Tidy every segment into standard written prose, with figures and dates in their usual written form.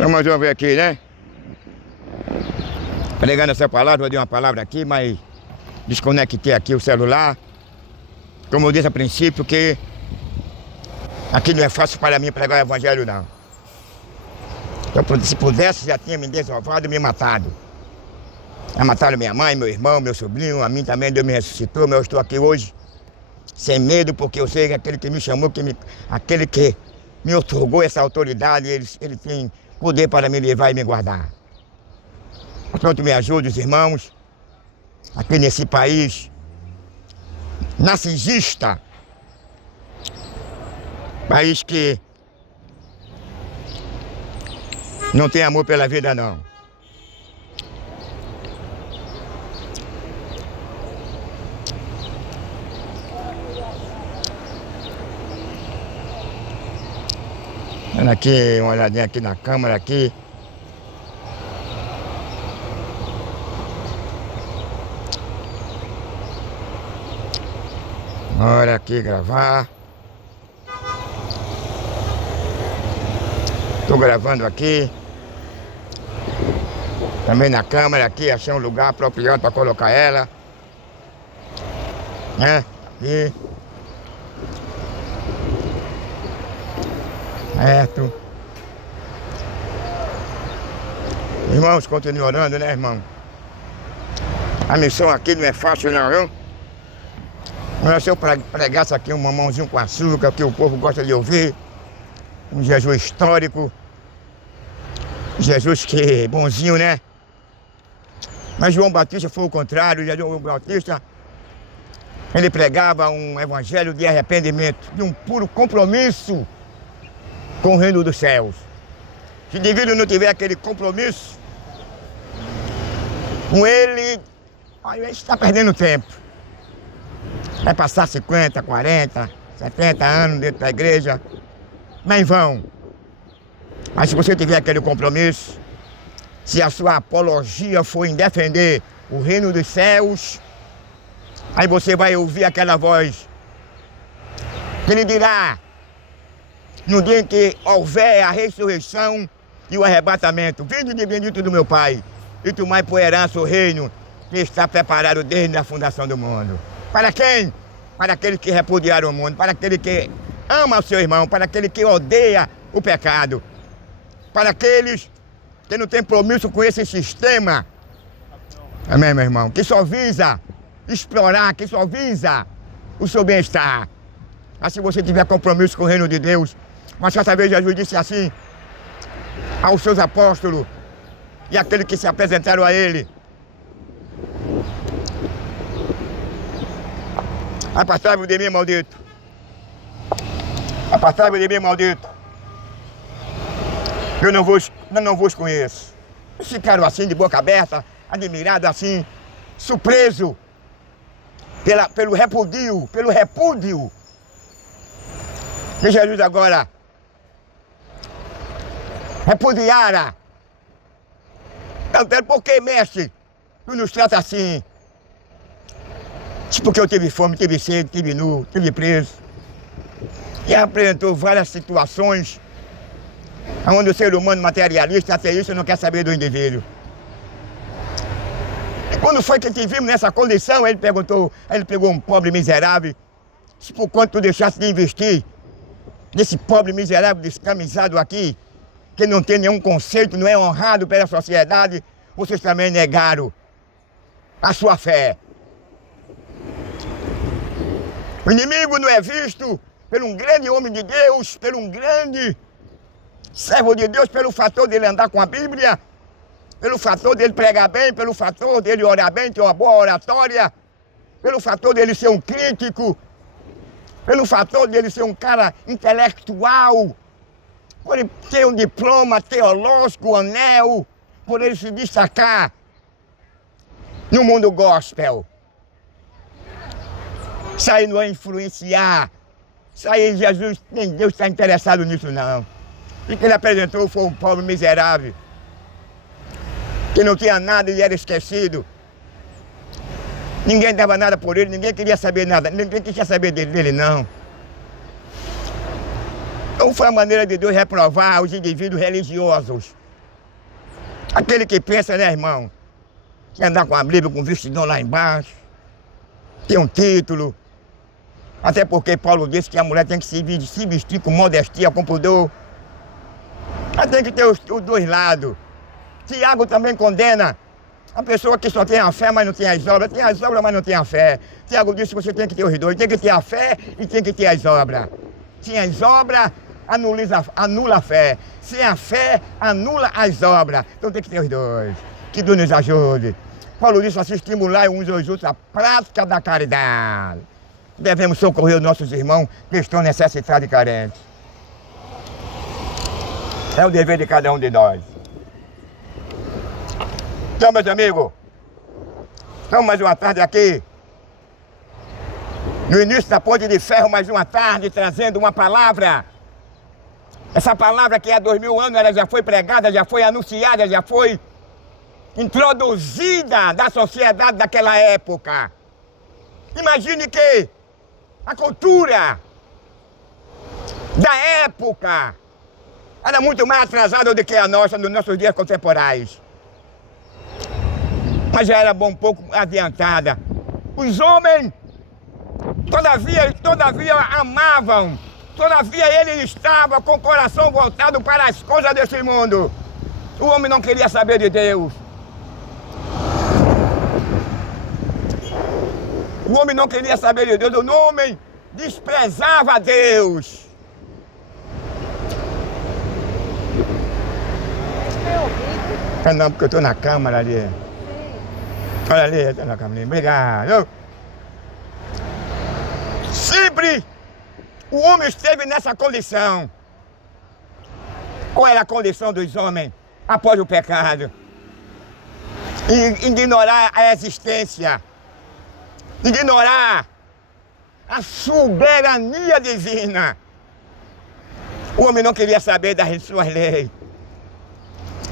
Vamos ver aqui, né? Pregando essa palavra, eu dei uma palavra aqui, mas desconectei aqui o celular. Como eu disse a princípio, que aqui não é fácil para mim pregar o evangelho, não. Então, se pudesse, já tinha me desovado e me matado. Já mataram minha mãe, meu irmão, meu sobrinho, a mim também Deus me ressuscitou, mas eu estou aqui hoje sem medo, porque eu sei que aquele que me chamou, aquele que me otorgou essa autoridade, ele tem poder para me levar e me guardar. Portanto, me ajude, os irmãos, aqui nesse país narcisista, país que não tem amor pela vida, não. Olha aqui, uma olhadinha aqui na câmera aqui. Olha aqui gravar. Estou gravando aqui. Também na câmera aqui, achei um lugar apropriado para colocar ela. Né? Aqui. Certo. Irmãos, continue orando, né, irmão? A missão aqui não é fácil, não, viu? Mas se eu pregasse aqui um mamãozinho com açúcar, que o povo gosta de ouvir, um Jesus histórico, Jesus que é bonzinho, né? Mas João Batista foi o contrário. João Batista, ele pregava um evangelho de arrependimento, de um puro compromisso com o reino dos céus. Se o indivíduo não tiver aquele compromisso com ele, ele está perdendo tempo. Vai passar 50, 40, 70 anos dentro da igreja, mas vão. Mas se você tiver aquele compromisso, se a sua apologia for em defender o reino dos céus, aí você vai ouvir aquela voz que lhe dirá: no dia em que houver a ressurreição e o arrebatamento, vinde de bendito do meu Pai, e tomai por herança o reino que está preparado desde a fundação do mundo. Para quem? Para aquele que repudiaram o mundo, para aquele que ama o seu irmão, para aquele que odeia o pecado, para aqueles que não têm compromisso com esse sistema. Amém, meu irmão? Que só visa explorar, que só visa o seu bem-estar. Mas se você tiver compromisso com o reino de Deus, mas certa vez Jesus disse assim aos seus apóstolos e aqueles que se apresentaram a ele: apartai-vos de mim, maldito. Apartai-vos de mim, maldito. Eu não vos conheço. Eles ficaram assim, de boca aberta, admirados assim, surpresos pelo repúdio. Que Jesus agora repudiara. Então, por que, mestre, tu nos trata assim? Porque eu tive fome, tive sede, tive nu, tive preso. E apresentou várias situações onde o ser humano materialista, ateísta, não quer saber do indivíduo. E quando foi que te vimos nessa condição, ele pegou um pobre miserável, se por quanto tu deixasse de investir nesse pobre miserável descamisado aqui, que não tem nenhum conceito, não é honrado pela sociedade, vocês também negaram a sua fé. O inimigo não é visto por um grande homem de Deus, por um grande servo de Deus, pelo fator dele andar com a Bíblia, pelo fator dele pregar bem, pelo fator dele orar bem, ter uma boa oratória, pelo fator dele ser um crítico, pelo fator dele ser um cara intelectual, por ele ter um diploma teológico, anel, por ele se destacar no mundo gospel. Isso aí não é influenciar, isso aí Jesus, nem Deus está interessado nisso não. E que ele apresentou foi um pobre miserável, que não tinha nada e era esquecido. Ninguém dava nada por ele, ninguém queria saber nada, ninguém queria saber dele não. Então foi a maneira de Deus reprovar os indivíduos religiosos, Aquele que pensa, né, irmão, que andar com a Bíblia, com o vestidão lá embaixo, tem um título. Até porque Paulo disse que a mulher tem que se vestir com modestia, com pudor. Mas tem que ter os dois lados. Tiago também condena a pessoa que só tem a fé, mas não tem as obras. Tem as obras, mas não tem a fé. Tiago disse que você tem que ter os dois. Tem que ter a fé e tem que ter as obras. Sem as obras, anula a fé. Sem a fé, anula as obras. Então tem que ter os dois. Que Deus nos ajude. Paulo disse assim, estimular uns aos outros a prática da caridade. Devemos socorrer os nossos irmãos que estão necessitados e carentes. É o dever de cada um de nós. Então, meus amigos, estamos mais uma tarde aqui. No início da Ponte de Ferro, mais uma tarde, trazendo uma palavra. Essa palavra que há 2000 anos, ela já foi pregada, já foi anunciada, já foi introduzida da sociedade daquela época. Imagine que a cultura da época era muito mais atrasada do que a nossa nos nossos dias contemporâneos. Mas já era um pouco adiantada. Os homens, todavia amavam, todavia ele estava com o coração voltado para as coisas desse mundo. O homem não queria saber de Deus. O homem não queria saber de Deus, o homem desprezava Deus. Ah, não, porque eu estou na câmara ali. Olha ali, eu estou na câmara. Obrigado. Sempre o homem esteve nessa condição. Qual era a condição dos homens após o pecado? Ignorar a existência. Ignorar a soberania divina. O homem não queria saber das suas leis.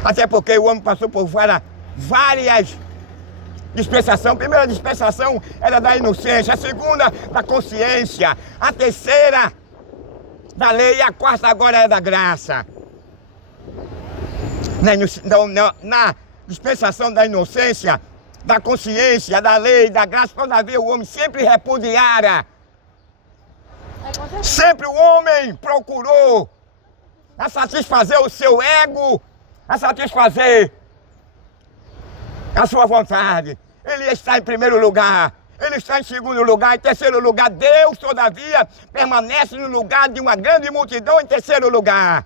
Até porque o homem passou por várias dispensações. A primeira dispensação era da inocência, a segunda da consciência, a terceira da lei e a quarta agora é da graça. Na dispensação da inocência, da consciência, da lei, da graça, todavia o homem sempre repudiara. Sempre o homem procurou a satisfazer o seu ego, a satisfazer a sua vontade. Ele está em primeiro lugar, ele está em segundo lugar, em terceiro lugar. Deus, todavia, permanece no lugar de uma grande multidão em terceiro lugar.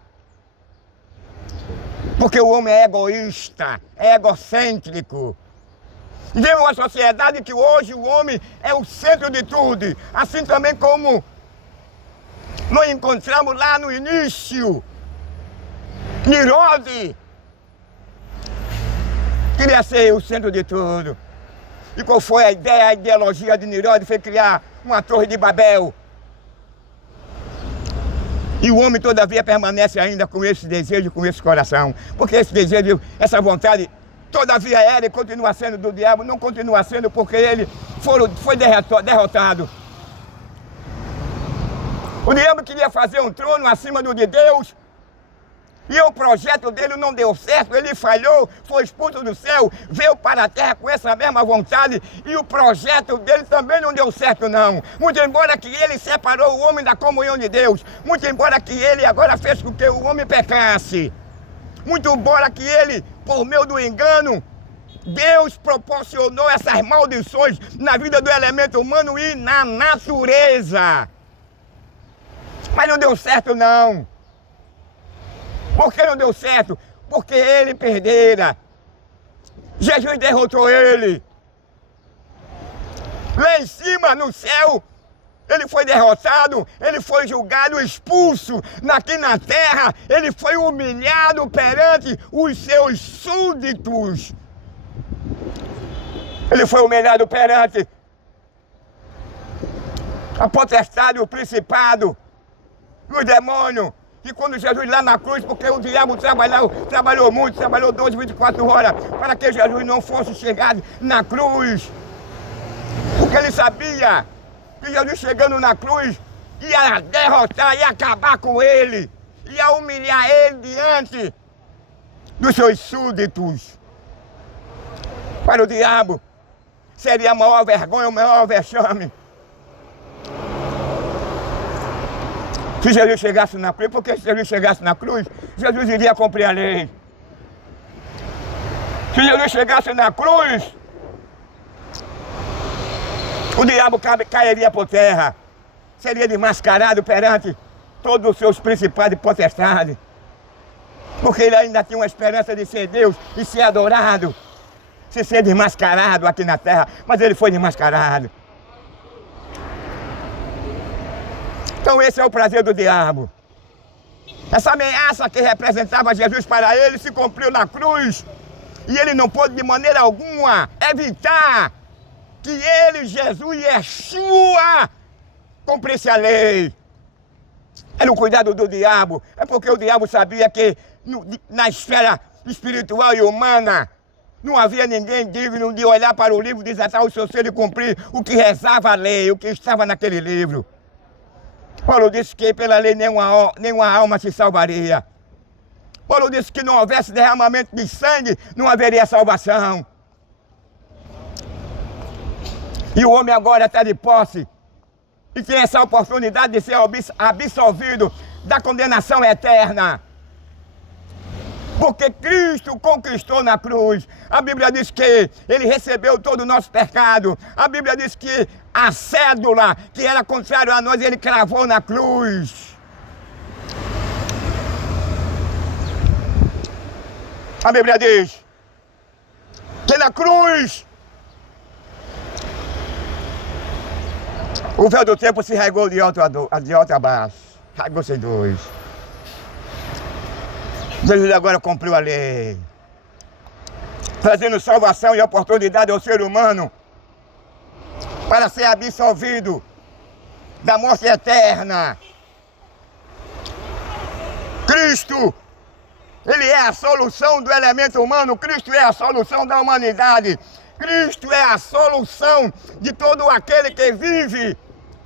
Porque o homem é egoísta, é egocêntrico. Vivemos uma sociedade que hoje o homem é o centro de tudo. Assim também como nós encontramos lá no início, Nirode queria ser o centro de tudo. E qual foi a ideia, a ideologia de Nirode? Foi criar uma torre de Babel. E o homem todavia permanece ainda com esse desejo, com esse coração. Porque esse desejo, essa vontade, todavia era e continua sendo do diabo. Não continua sendo porque ele foi derrotado. O diabo queria fazer um trono acima do de Deus. E o projeto dele não deu certo, ele falhou, foi expulso do céu, veio para a terra com essa mesma vontade e o projeto dele também não deu certo não. Muito embora que ele separou o homem da comunhão de Deus, muito embora que ele agora fez com que o homem pecasse, muito embora que ele, por meio do engano, Deus proporcionou essas maldições na vida do elemento humano e na natureza. Mas não deu certo não. Por que não deu certo? Porque ele perdera. Jesus derrotou ele. Lá em cima, no céu, ele foi derrotado, ele foi julgado, expulso. Aqui na terra, ele foi humilhado perante os seus súditos. Ele foi humilhado perante a potestade, o principado, os demônios. E quando Jesus lá na cruz, porque o diabo trabalhou muito, trabalhou 12, 24 horas, para que Jesus não fosse chegar na cruz. Porque ele sabia que Jesus chegando na cruz ia derrotar, ia acabar com ele, ia humilhar ele diante dos seus súditos. Para o diabo, seria a maior vergonha, o maior vexame. Se Jesus chegasse na cruz, porque se Jesus chegasse na cruz, Jesus iria cumprir a lei. Se Jesus chegasse na cruz, o diabo cairia por terra. Seria desmascarado perante todos os seus principados e potestades. Porque ele ainda tinha uma esperança de ser Deus e ser adorado. Se ser desmascarado aqui na terra. Mas ele foi desmascarado. Então esse é o prazer do diabo. Essa ameaça que representava Jesus para ele se cumpriu na cruz. E ele não pôde de maneira alguma evitar que ele, Jesus e Yeshua, cumprisse a lei. Era o cuidado do diabo. É porque o diabo sabia que na esfera espiritual e humana não havia ninguém digno de olhar para o livro, desatar o seu ser e cumprir o que rezava a lei, o que estava naquele livro. Paulo disse que pela lei nenhuma alma se salvaria. Paulo disse que não houvesse derramamento de sangue, não haveria salvação. E o homem agora está de posse e tem essa oportunidade de ser absolvido da condenação eterna. Porque Cristo conquistou na cruz. A Bíblia diz que ele recebeu todo o nosso pecado. A Bíblia diz que a cédula que era contrária a nós, ele cravou na cruz. A Bíblia diz que na cruz o véu do tempo se rasgou de alto a baixo. Rasgou-se dois. Jesus agora cumpriu a lei, trazendo salvação e oportunidade ao ser humano para ser absolvido da morte eterna. Cristo, ele é a solução do elemento humano. Cristo é a solução da humanidade. Cristo é a solução de todo aquele que vive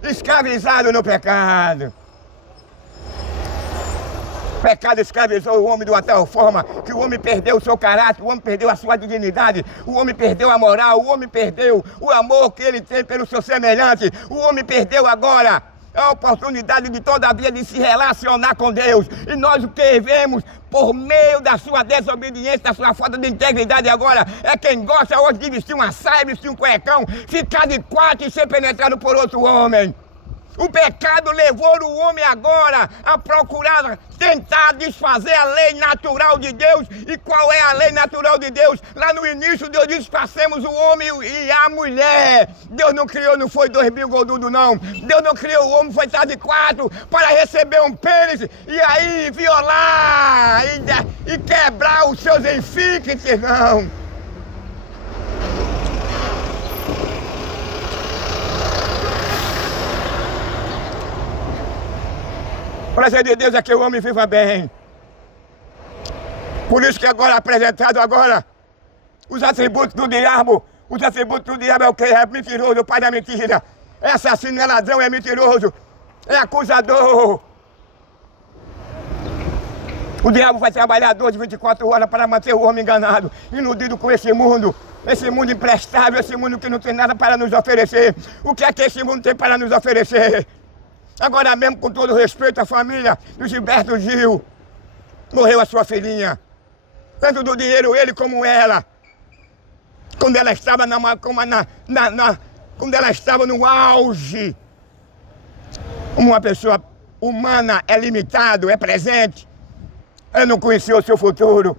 escravizado no pecado. O pecado escravizou o homem de uma tal forma que o homem perdeu o seu caráter, o homem perdeu a sua dignidade, o homem perdeu a moral, o homem perdeu o amor que ele tem pelo seu semelhante, o homem perdeu agora a oportunidade de todavia de se relacionar com Deus. E nós o que vemos por meio da sua desobediência, da sua falta de integridade agora, é quem gosta hoje de vestir uma saia, vestir um cuecão, ficar de quatro e ser penetrado por outro homem. O pecado levou o homem agora a procurar tentar desfazer a lei natural de Deus. E qual é a lei natural de Deus? Lá no início Deus disse, façamos o homem e a mulher. Deus não criou, não foi dois bigodudos não. Deus não criou o homem, foi estar de quatro para receber um pênis e aí violar e quebrar os seus enfíquetes, não. O prazer de Deus é que o homem viva bem. Por isso que agora apresentado agora os atributos do diabo. Os atributos do diabo é o que? É mentiroso, o pai da mentira. É assassino, é ladrão, é mentiroso, é acusador. O diabo vai trabalhar 12, 24 horas para manter o homem enganado, iludido com esse mundo imprestável, esse mundo que não tem nada para nos oferecer. O que é que esse mundo tem para nos oferecer? Agora mesmo, com todo respeito à família do Gilberto Gil, morreu a sua filhinha. Tanto do dinheiro ele como ela. Quando ela estava quando ela estava no auge. Uma pessoa humana é limitado, é presente. Ela não conhecia o seu futuro.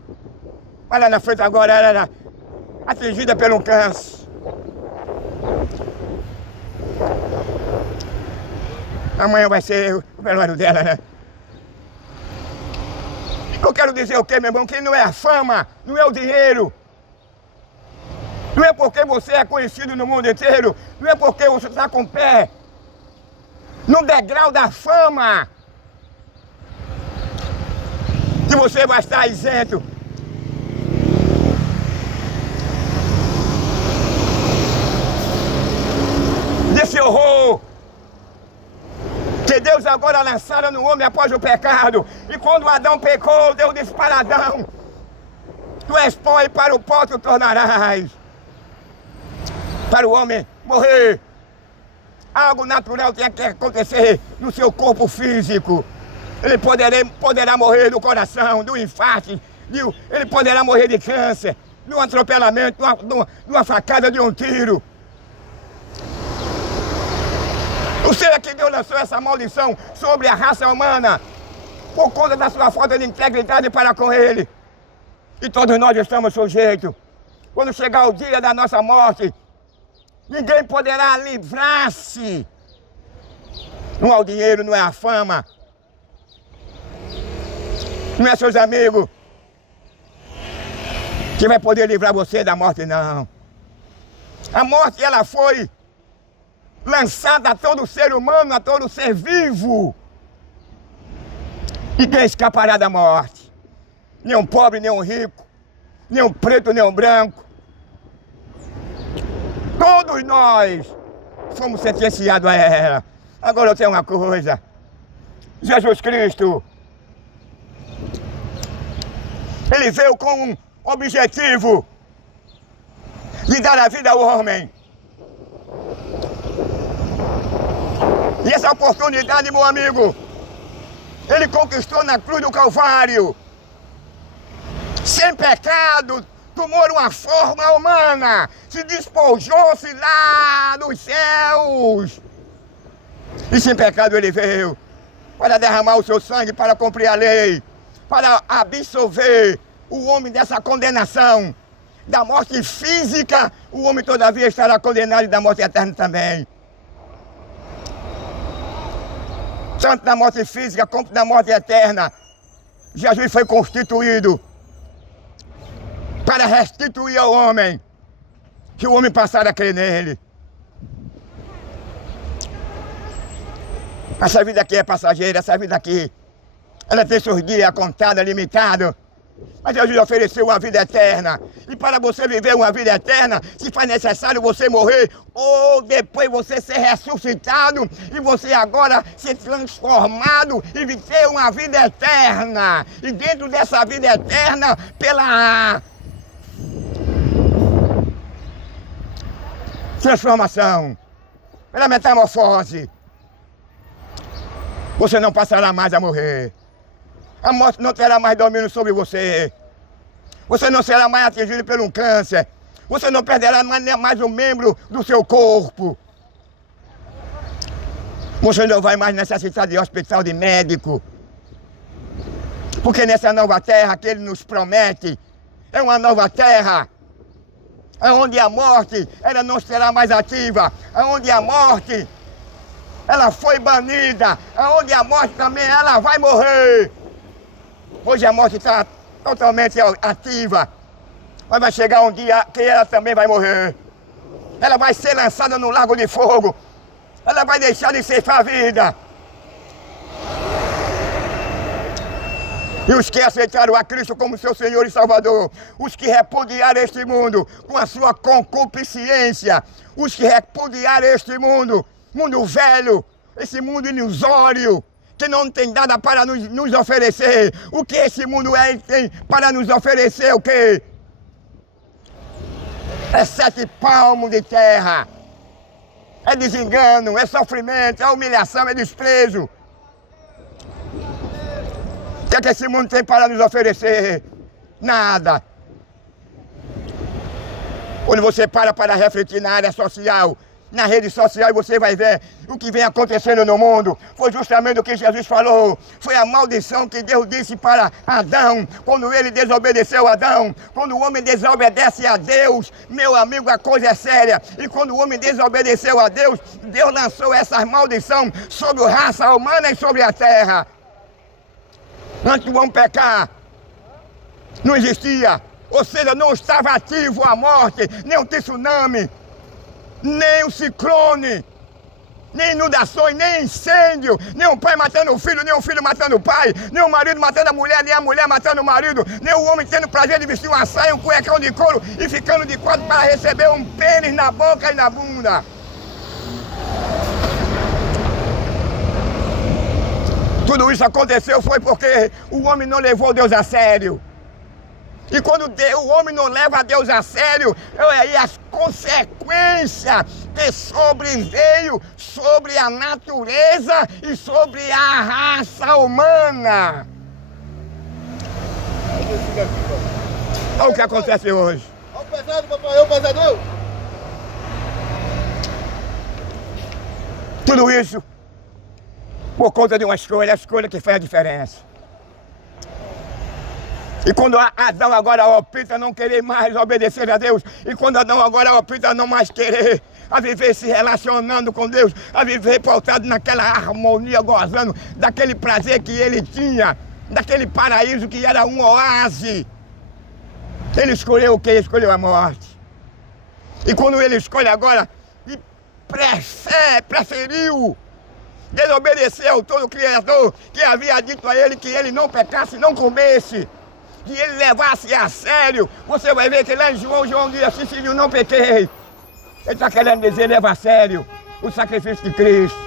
Mas lá na frente agora ela era atingida pelo câncer. Amanhã vai ser o velório dela, né? Eu quero dizer o quê, meu irmão? Que não é a fama, não é o dinheiro. Não é porque você é conhecido no mundo inteiro. Não é porque você está com o pé no degrau da fama que você vai estar isento. Desse horror que Deus agora lançara no homem após o pecado. E quando Adão pecou, Deus disse para Adão, Tu és pó e para o pó tu tornarás. Para o homem morrer, algo natural tem que acontecer no seu corpo físico. Ele poderá morrer do coração, do infarto, ele poderá morrer de câncer, de um atropelamento, de uma facada, de um tiro. O ser é que Deus lançou essa maldição sobre a raça humana por conta da sua falta de integridade para com Ele. E todos nós estamos sujeitos. Quando chegar o dia da nossa morte, ninguém poderá livrar-se. Não é o dinheiro, não é a fama, não é seus amigos que vai poder livrar você da morte, não. A morte, ela foi lançada a todo ser humano, a todo ser vivo. E quem escapará da morte? Nem um pobre, nem um rico, nem um preto, nem um branco. Todos nós fomos sentenciados a ela. Agora eu tenho uma coisa. Jesus Cristo, Ele veio com um objetivo de dar a vida ao homem. E essa oportunidade, meu amigo, Ele conquistou na cruz do Calvário. Sem pecado, tomou uma forma humana, se despojou-se lá nos céus. E sem pecado Ele veio para derramar o seu sangue, para cumprir a lei, para absolver o homem dessa condenação. Da morte física, o homem todavia estará condenado e da morte eterna também. Tanto na morte física como na morte eterna, Jesus foi constituído para restituir ao homem, que o homem passara a crer nele. Essa vida aqui é passageira, essa vida aqui, ela tem seus dias contados, limitados. Mas Jesus ofereceu uma vida eterna. E para você viver uma vida eterna, se faz necessário você morrer, ou depois você ser ressuscitado, e você agora ser transformado e viver uma vida eterna. E dentro dessa vida eterna, pela transformação, pela metamorfose, você não passará mais a morrer. A morte não terá mais domínio sobre você. Você não será mais atingido por um câncer. Você não perderá mais um membro do seu corpo. Você não vai mais necessitar de hospital, de médico. Porque nessa nova terra que Ele nos promete, é uma nova terra, onde a morte ela não será mais ativa, onde a morte ela foi banida, onde a morte também ela vai morrer. Hoje a morte está totalmente ativa, mas vai chegar um dia que ela também vai morrer. Ela vai ser lançada no lago de fogo. Ela vai deixar de ceifar a vida. E os que aceitaram a Cristo como seu Senhor e Salvador, os que repudiaram este mundo com a sua concupiscência, os que repudiaram este mundo, mundo velho, esse mundo ilusório, que não tem nada para nos oferecer. O que esse mundo tem para nos oferecer? O quê? É 7 palmos de terra. É desengano, é sofrimento, é humilhação, é desprezo. O que é que esse mundo tem para nos oferecer? Nada. Quando você para refletir na área social, na rede social, você vai ver o que vem acontecendo no mundo. Foi justamente o que Jesus falou. Foi a maldição que Deus disse para Adão, quando ele desobedeceu a Adão. Quando o homem desobedece a Deus, meu amigo, a coisa é séria. E quando o homem desobedeceu a Deus, Deus lançou essa maldição sobre a raça humana e sobre a terra. Antes do homem pecar, não existia. Ou seja, não estava ativo a morte, nem o tsunami, nem o ciclone, nem inundações, nem incêndio, nem um pai matando o filho, nem um filho matando o pai, nem o marido matando a mulher, nem a mulher matando o marido, nem o homem tendo prazer de vestir uma saia, um cuecão de couro e ficando de quatro para receber um pênis na boca e na bunda. Tudo isso aconteceu foi porque o homem não levou Deus a sério. E quando o homem não leva a Deus a sério, aí as consequências que sobreveio sobre a natureza e sobre a raça humana. Olha o que acontece hoje. Olha o pesado, papai, olha o pesador. Tudo isso por conta de uma escolha, a escolha que faz a diferença. E quando Adão agora opta não querer mais obedecer a Deus, e quando Adão agora opta não mais querer a viver se relacionando com Deus, a viver pautado naquela harmonia, gozando daquele prazer que ele tinha, daquele paraíso que era um oásis, ele escolheu o quê? Escolheu a morte. E quando ele escolhe agora, e preferiu desobedecer ao Todo-Criador, que havia dito a ele que ele não pecasse, não comesse, que ele levasse a sério. Você vai ver que lá em João diz assim: filho, não pequei. Ele está querendo dizer, leva a sério o sacrifício de Cristo.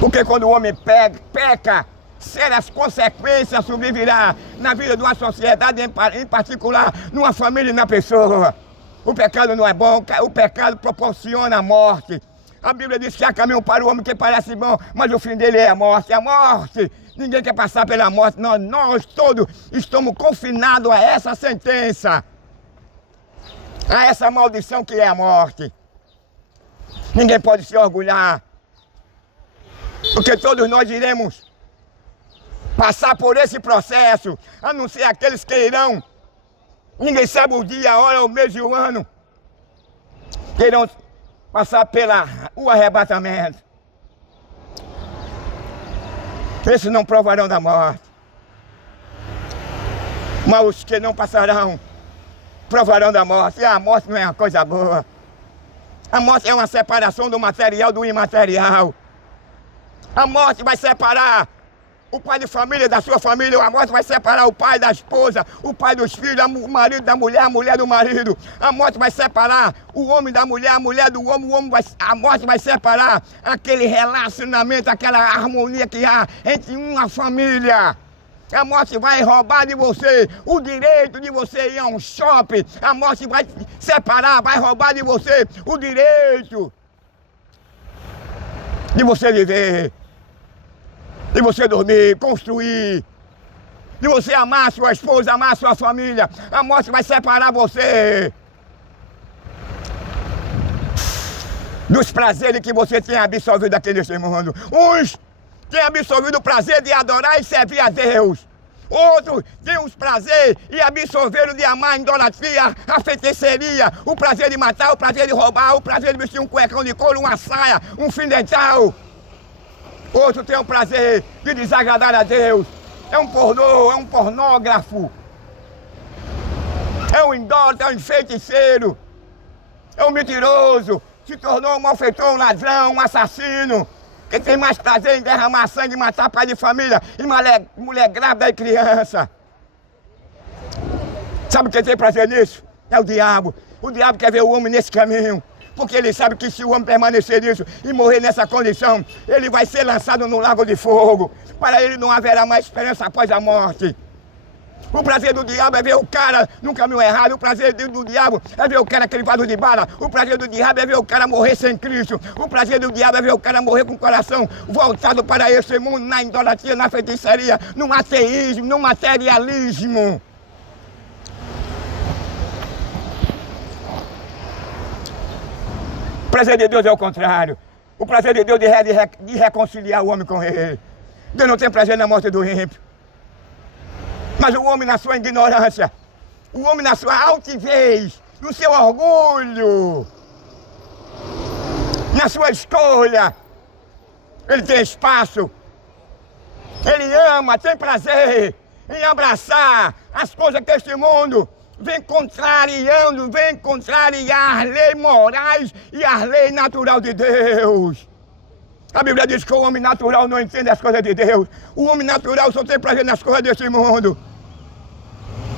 Porque quando o homem peca, sérias consequências sobrevirá na vida de uma sociedade, em particular, numa família e na pessoa. O pecado não é bom, o pecado proporciona a morte. A Bíblia diz que há caminho para o homem que parece bom, mas o fim dele é a morte. A morte, ninguém quer passar pela morte. Nós todos estamos confinados a essa sentença, a essa maldição que é a morte. Ninguém pode se orgulhar, porque todos nós iremos passar por esse processo, a não ser aqueles que irão. Ninguém sabe o dia, a hora, o mês e o ano que irão passar o arrebatamento. Esses não provarão da morte, mas os que não passarão provarão da morte. E a morte não é uma coisa boa. A morte é uma separação do material do imaterial. A morte vai separar o pai de família da sua família, a morte vai separar o pai da esposa, o pai dos filhos, o marido da mulher, a mulher do marido. A morte vai separar o homem da mulher, a mulher do homem, a morte vai separar aquele relacionamento, aquela harmonia que há entre uma família. A morte vai roubar de você o direito de você ir a um shopping. A morte vai separar, vai roubar de você o direito de você viver, de você dormir, construir, de você amar sua esposa, amar sua família. A morte vai separar você dos prazeres que você tem absorvido aqui nesse mundo. Uns têm absorvido o prazer de adorar e servir a Deus. Outros têm os prazeres e absorveram de amar a idolatria, a feitiçaria, o prazer de matar, o prazer de roubar, o prazer de vestir um cuecão de couro, uma saia, um fio dental. Outro tem o prazer de desagradar a Deus. É um pornô, é um pornógrafo. É um idólatra, é um feiticeiro. É um mentiroso. Se tornou um malfeitor, um ladrão, um assassino. Que tem mais prazer em derramar sangue, matar pai de família e mulher grávida e criança. Sabe quem tem prazer nisso? É o diabo. O diabo quer ver o homem nesse caminho. Porque ele sabe que se o homem permanecer nisso e morrer nessa condição, ele vai ser lançado no lago de fogo. Para ele não haverá mais esperança após a morte. O prazer do diabo é ver o cara no caminho errado. O prazer do diabo é ver o cara crivado de bala. O prazer do diabo é ver o cara morrer sem Cristo. O prazer do diabo é ver o cara morrer com o coração voltado para esse mundo, na idolatria, na feitiçaria, no ateísmo, no materialismo. O prazer de Deus é o contrário. O prazer de Deus de reconciliar o homem com ele. Deus não tem prazer na morte do ímpio. Mas o homem na sua ignorância, o homem na sua altivez, no seu orgulho, na sua escolha, ele tem espaço. Ele ama, tem prazer em abraçar as coisas que este mundo vem contrariar as leis morais e as leis naturais de Deus. A Bíblia diz que o homem natural não entende as coisas de Deus. O homem natural só tem prazer nas coisas desse mundo.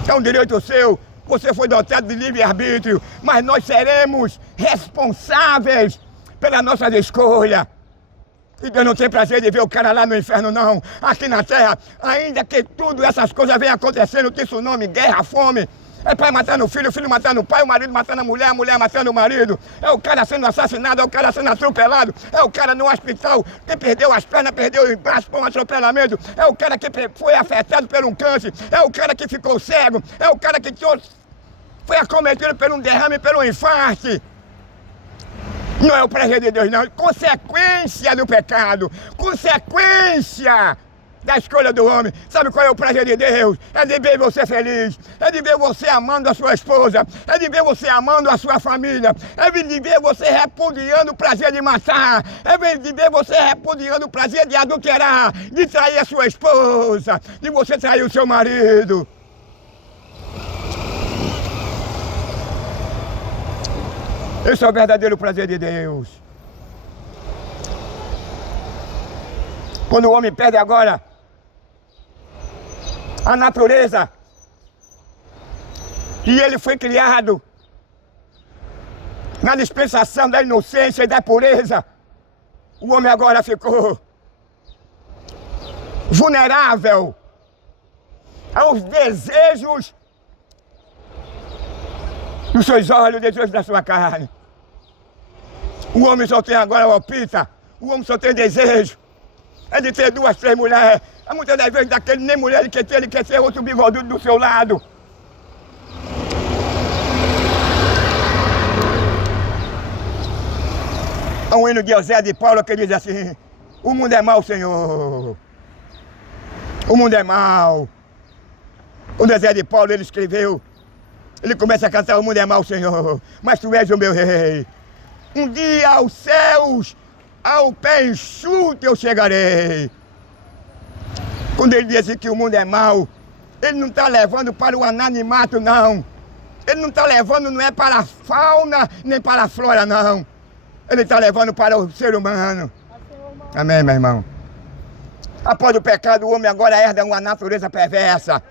É um direito seu. Você foi dotado de livre-arbítrio, mas nós seremos responsáveis pelas nossas escolhas. E Deus não tem prazer de ver o cara lá no inferno, não. Aqui na terra, ainda que tudo essas coisas venham acontecendo, tsunami, guerra, fome, é pai matando o filho matando o pai, o marido matando a mulher matando o marido, é o cara sendo assassinado, é o cara sendo atropelado, é o cara no hospital que perdeu as pernas, perdeu os braços por um atropelamento, é o cara que foi afetado por um câncer, é o cara que ficou cego, é o cara que foi acometido por um derrame, pelo infarto. Não é o prazer de Deus, não. Consequência do pecado. Consequência da escolha do homem. Sabe qual é o prazer de Deus? É de ver você feliz. É de ver você amando a sua esposa. É de ver você amando a sua família. É de ver você repudiando o prazer de matar. É de ver você repudiando o prazer de adulterar. De trair a sua esposa. De você trair o seu marido. Esse é o verdadeiro prazer de Deus. Quando o homem perde agora a natureza e ele foi criado na dispensação da inocência e da pureza, o homem agora ficou vulnerável aos desejos dos seus olhos, desejos da sua carne. O homem só tem agora opita, o homem só tem desejo. É de ter 2, 3 mulheres. Muitas das vezes daquele nem mulher ele quer ter outro bigodudo do seu lado. Há um hino de José de Paulo que diz assim: o mundo é mau, Senhor. O mundo é mau. O José de Paulo ele escreveu, ele começa a cantar: o mundo é mau, Senhor, mas tu és o meu rei. Um dia aos céus, ao pé enxuto eu chegarei. Quando ele diz assim que o mundo é mau, ele não está levando para o anonimato, não. Ele não está levando, não é para a fauna, nem para a flora, não. Ele está levando para o ser humano. Amém, meu irmão? Após o pecado, o homem agora herda uma natureza perversa.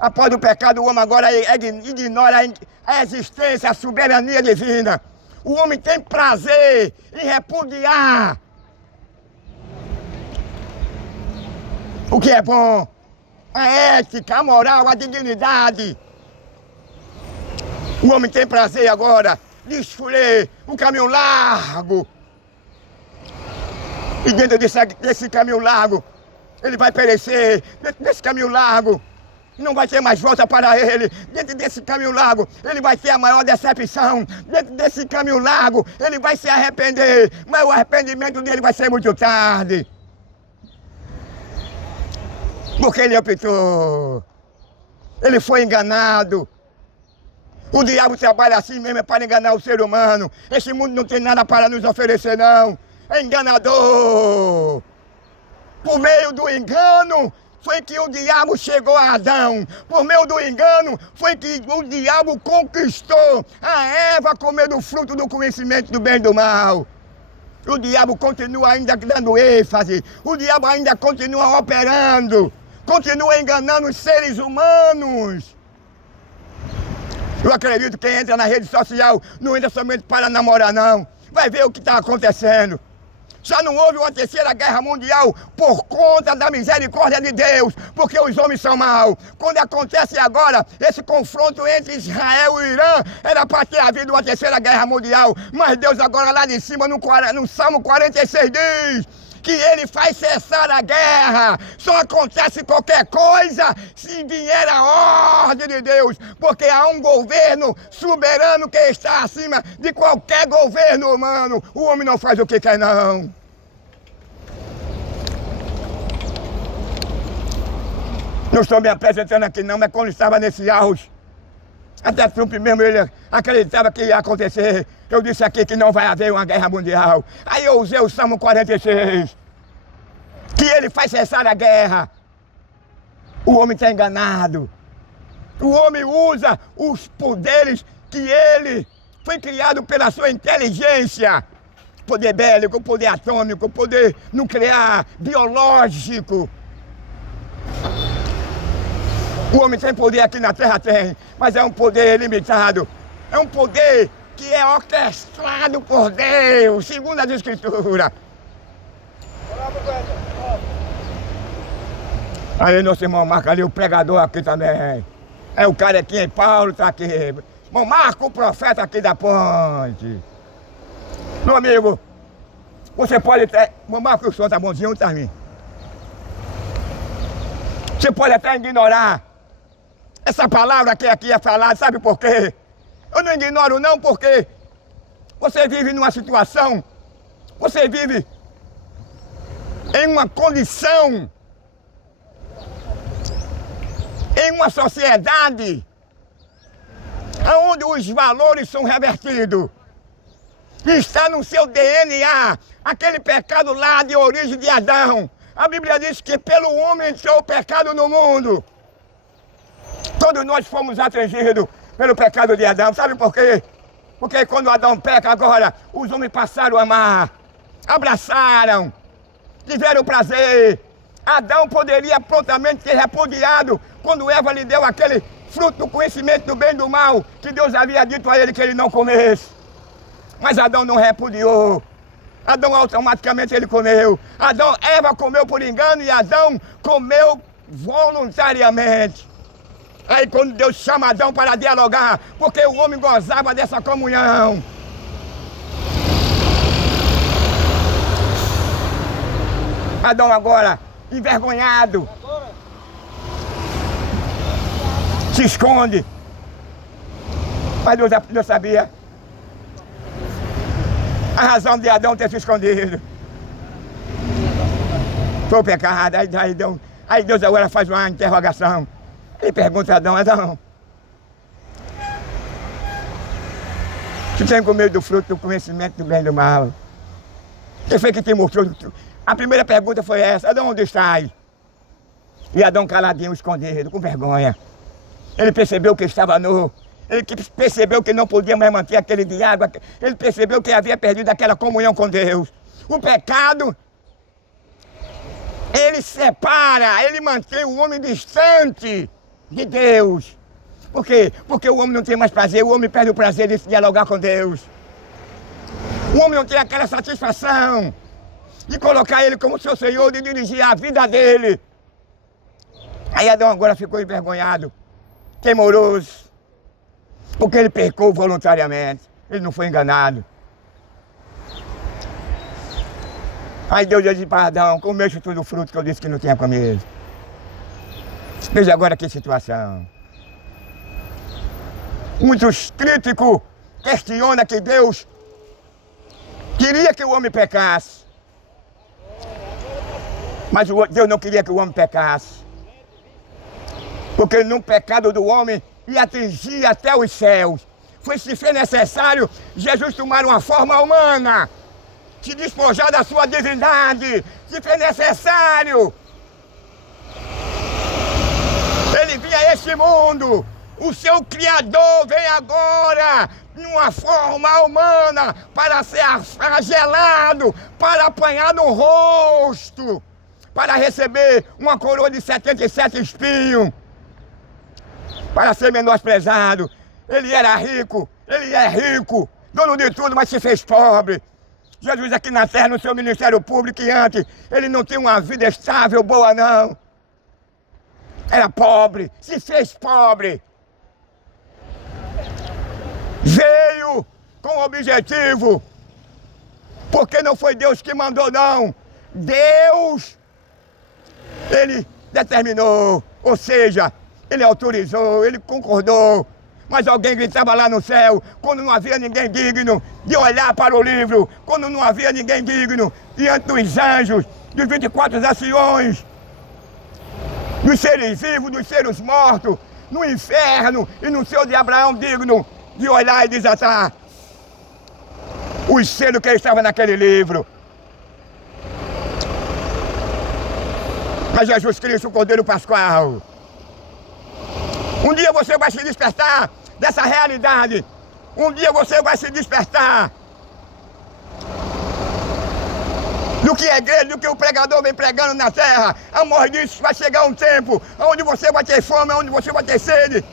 Após o pecado, o homem agora ignora a existência, a soberania divina. O homem tem prazer em repudiar o que é bom, a ética, a moral, a dignidade. O homem tem prazer agora de escolher um caminho largo. E dentro desse caminho largo, ele vai perecer. Dentro desse caminho largo, não vai ter mais volta para ele. Dentro desse caminho largo, ele vai ter a maior decepção. Dentro desse caminho largo, ele vai se arrepender. Mas o arrependimento dele vai ser muito tarde. Porque ele optou. Ele foi enganado. O diabo trabalha assim mesmo, é para enganar o ser humano. Esse mundo não tem nada para nos oferecer, não. É enganador. Por meio do engano, foi que o diabo chegou a Adão. Por meio do engano, foi que o diabo conquistou a Eva comendo o fruto do conhecimento do bem e do mal. O diabo continua ainda dando ênfase. O diabo ainda continua operando. Continua enganando os seres humanos. Eu acredito que quem entra na rede social não entra somente para namorar, não. Vai ver o que está acontecendo. Já não houve uma terceira guerra mundial por conta da misericórdia de Deus, porque os homens são maus. Quando acontece agora esse confronto entre Israel e Irã, era para ter havido uma terceira guerra mundial. Mas Deus agora lá de cima, no Salmo 46 diz que ele faz cessar a guerra. Só acontece qualquer coisa se vier a ordem de Deus, porque há um governo soberano que está acima de qualquer governo humano. O homem não faz o que quer, não. Não estou me apresentando aqui não, mas quando estava nesse auge, até Trump mesmo ele acreditava que ia acontecer. Eu disse aqui que não vai haver uma guerra mundial. Aí eu usei o Salmo 46, que ele faz cessar a guerra. O homem está enganado. O homem usa os poderes que ele foi criado pela sua inteligência. Poder bélico, poder atômico, poder nuclear, biológico. O homem tem poder aqui na Terra, tem, mas é um poder limitado. É um poder que é orquestrado por Deus, segundo as Escrituras. Aí nosso irmão Marco ali, o pregador aqui também. É o carequinha e Paulo tá aqui. Irmão Marco, o profeta aqui da ponte. Meu amigo, você pode até... Irmão Marco, o senhor tá bonzinho, tá mim? Você pode até ignorar essa palavra que aqui é falada, sabe por quê? Eu não ignoro não, porque você vive numa situação, você vive em uma condição, em uma sociedade onde os valores são revertidos. Está no seu DNA, aquele pecado lá de origem de Adão. A Bíblia diz que pelo homem entrou o pecado no mundo. Todos nós fomos atingidos pelo pecado de Adão. Sabe por quê? Porque quando Adão peca agora, os homens passaram a amar, abraçaram, tiveram prazer. Adão poderia prontamente ter repudiado quando Eva lhe deu aquele fruto do conhecimento do bem e do mal que Deus havia dito a ele que ele não comesse. Mas Adão não repudiou. Adão automaticamente ele comeu. Eva comeu por engano e Adão comeu voluntariamente. Aí quando Deus chama Adão para dialogar, porque o homem gozava dessa comunhão. Adão agora, envergonhado, se esconde. Mas Deus sabia a razão de Adão ter se escondido. Foi o pecado. Aí Deus agora faz uma interrogação. Ele pergunta a Adão, tu tem comido do fruto do conhecimento do bem e do mal? Quem foi que te mostrou? A primeira pergunta foi essa, Adão, onde estás? E Adão caladinho, escondido, com vergonha. Ele percebeu que estava nu. Ele percebeu que não podia mais manter aquele diálogo. Ele percebeu que havia perdido aquela comunhão com Deus. O pecado, ele separa, ele mantém o homem distante de Deus. Por quê? Porque o homem não tem mais prazer, o homem perde o prazer de dialogar com Deus. O homem não tem aquela satisfação de colocar ele como seu Senhor, de dirigir a vida dele. Aí Adão agora ficou envergonhado, temoroso, porque ele pecou voluntariamente, ele não foi enganado. Aí Deus disse para Adão, comeste todo o fruto que eu disse que não tinha comido. Veja agora que situação. Muitos críticos questionam que Deus queria que o homem pecasse. Mas Deus não queria que o homem pecasse. Porque no pecado do homem ia atingir até os céus. Se fez necessário Jesus tomar uma forma humana, se despojar da sua divindade, se fez necessário. Ele vinha a este mundo, o seu Criador vem agora, numa forma humana, para ser flagelado, para apanhar no rosto, para receber uma coroa de 77 espinhos, para ser menosprezado. Ele era rico, ele é rico, dono de tudo, mas se fez pobre. Jesus aqui na terra, no seu ministério público, e antes, ele não tinha uma vida estável, boa não. Era pobre, se fez pobre. Veio com objetivo, porque não foi Deus que mandou não. Deus, ele determinou, ou seja, ele autorizou, ele concordou. Mas alguém gritava lá no céu, quando não havia ninguém digno de olhar para o livro, quando não havia ninguém digno diante dos anjos, dos 24 anciões, dos seres vivos, dos seres mortos, no inferno e no céu de Abraão digno de olhar e desatar os selos que estavam naquele livro. Mas Jesus Cristo, o Cordeiro Pascual, um dia você vai se despertar dessa realidade. Um dia você vai se despertar do que é igreja, do que o pregador vem pregando na terra. Amor disso, vai chegar um tempo onde você vai ter fome, onde você vai ter sede.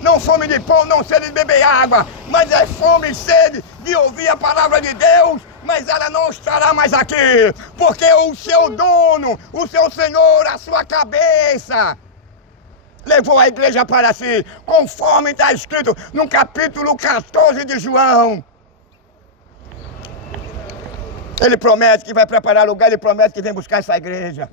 Não fome de pão, não sede de beber água, mas é fome e sede de ouvir a palavra de Deus mas ela não estará mais aqui, porque o seu dono, o seu Senhor, a sua cabeça, levou a igreja para si, conforme está escrito no capítulo 14 de João. Ele promete que vai preparar lugar, ele promete que vem buscar essa igreja.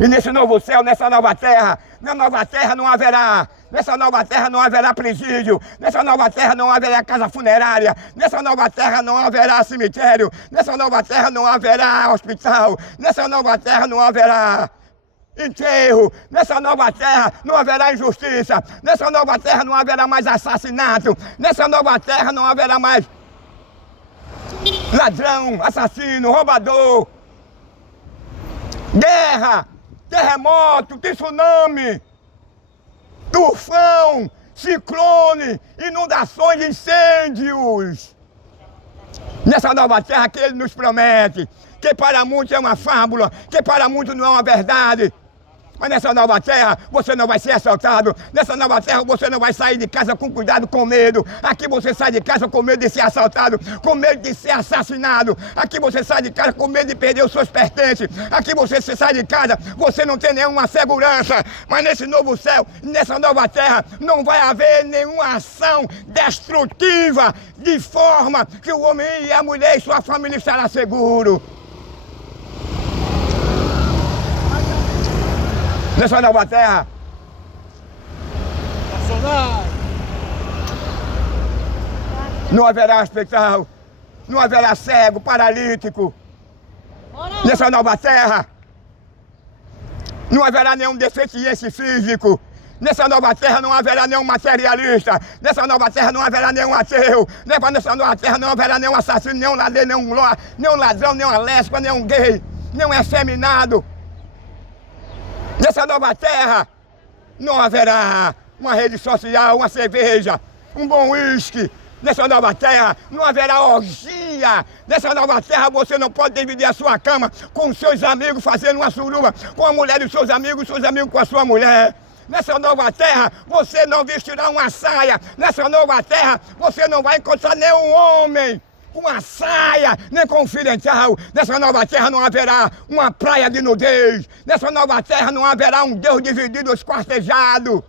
E nesse novo céu, nessa nova terra, na nova terra não haverá, nessa nova terra não haverá presídio, nessa nova terra não haverá casa funerária, nessa nova terra não haverá cemitério, nessa nova terra não haverá hospital, nessa nova terra não haverá enterro, nessa nova terra não haverá injustiça, nessa nova terra não haverá mais assassinato, nessa nova terra não haverá mais ladrão, assassino, roubador, guerra, terremoto, tsunami, tufão, ciclone, inundações, incêndios. Nessa nova terra que ele nos promete, que para muitos é uma fábula, que para muitos não é uma verdade. Mas nessa nova terra você não vai ser assaltado. Nessa nova terra você não vai sair de casa com cuidado, com medo. Aqui você sai de casa com medo de ser assaltado, com medo de ser assassinado. Aqui você sai de casa com medo de perder os seus pertences. Aqui você sai de casa, você não tem nenhuma segurança. Mas nesse novo céu, nessa nova terra, não vai haver nenhuma ação destrutiva, de forma que o homem e a mulher e sua família estará seguro. Nessa nova terra, não haverá hospital, não haverá cego, paralítico. Nessa nova terra, não haverá nenhum deficiente físico. Nessa nova terra não haverá nenhum materialista. Nessa nova terra não haverá nenhum ateu. Nessa nova terra não haverá nenhum assassino, nenhum ladrão, nenhuma lésbica, nenhum gay, nenhum efeminado. Nessa nova terra não haverá uma rede social, uma cerveja, um bom uísque. Nessa nova terra não haverá orgia. Nessa nova terra você não pode dividir a sua cama com seus amigos fazendo uma suruba, com a mulher dos seus amigos com a sua mulher. Nessa nova terra você não vestirá uma saia. Nessa nova terra você não vai encontrar nenhum homem com uma saia, nem com um fio dental. Nessa nova terra não haverá uma praia de nudez. Nessa nova terra não haverá um Deus dividido, esquartejado.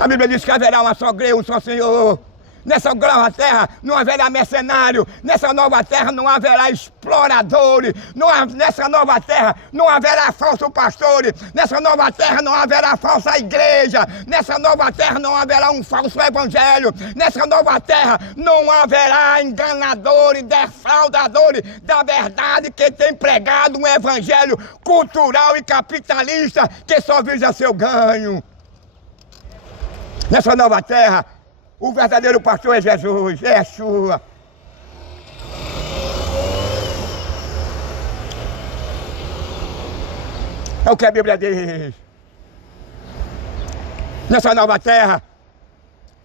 A Bíblia diz que haverá uma só igreja, um só Senhor. Nessa nova terra não haverá mercenário. Nessa nova terra não haverá exploradores. Nessa nova terra não haverá falso pastores. Nessa nova terra não haverá falsa igreja. Nessa nova terra não haverá um falso evangelho. Nessa nova terra não haverá enganadores, defraudadores da verdade, que tem pregado um evangelho cultural e capitalista que só visa seu ganho. Nessa nova terra o verdadeiro pastor é Jesus, é Yeshua. É o que a Bíblia diz. Nessa nova terra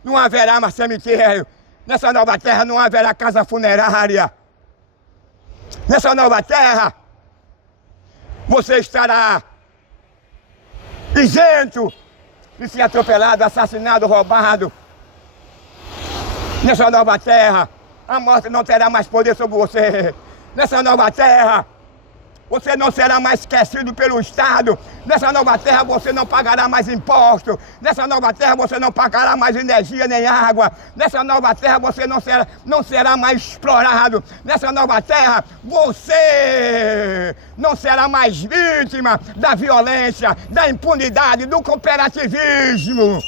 não haverá mais cemitério. Nessa nova terra não haverá casa funerária. Nessa nova terra você estará isento de ser atropelado, assassinado, roubado. Nessa nova terra, a morte não terá mais poder sobre você. Nessa nova terra, você não será mais esquecido pelo Estado. Nessa nova terra, você não pagará mais imposto. Nessa nova terra, você não pagará mais energia nem água. Nessa nova terra, você não será mais explorado. Nessa nova terra, você não será mais vítima da violência, da impunidade, do cooperativismo.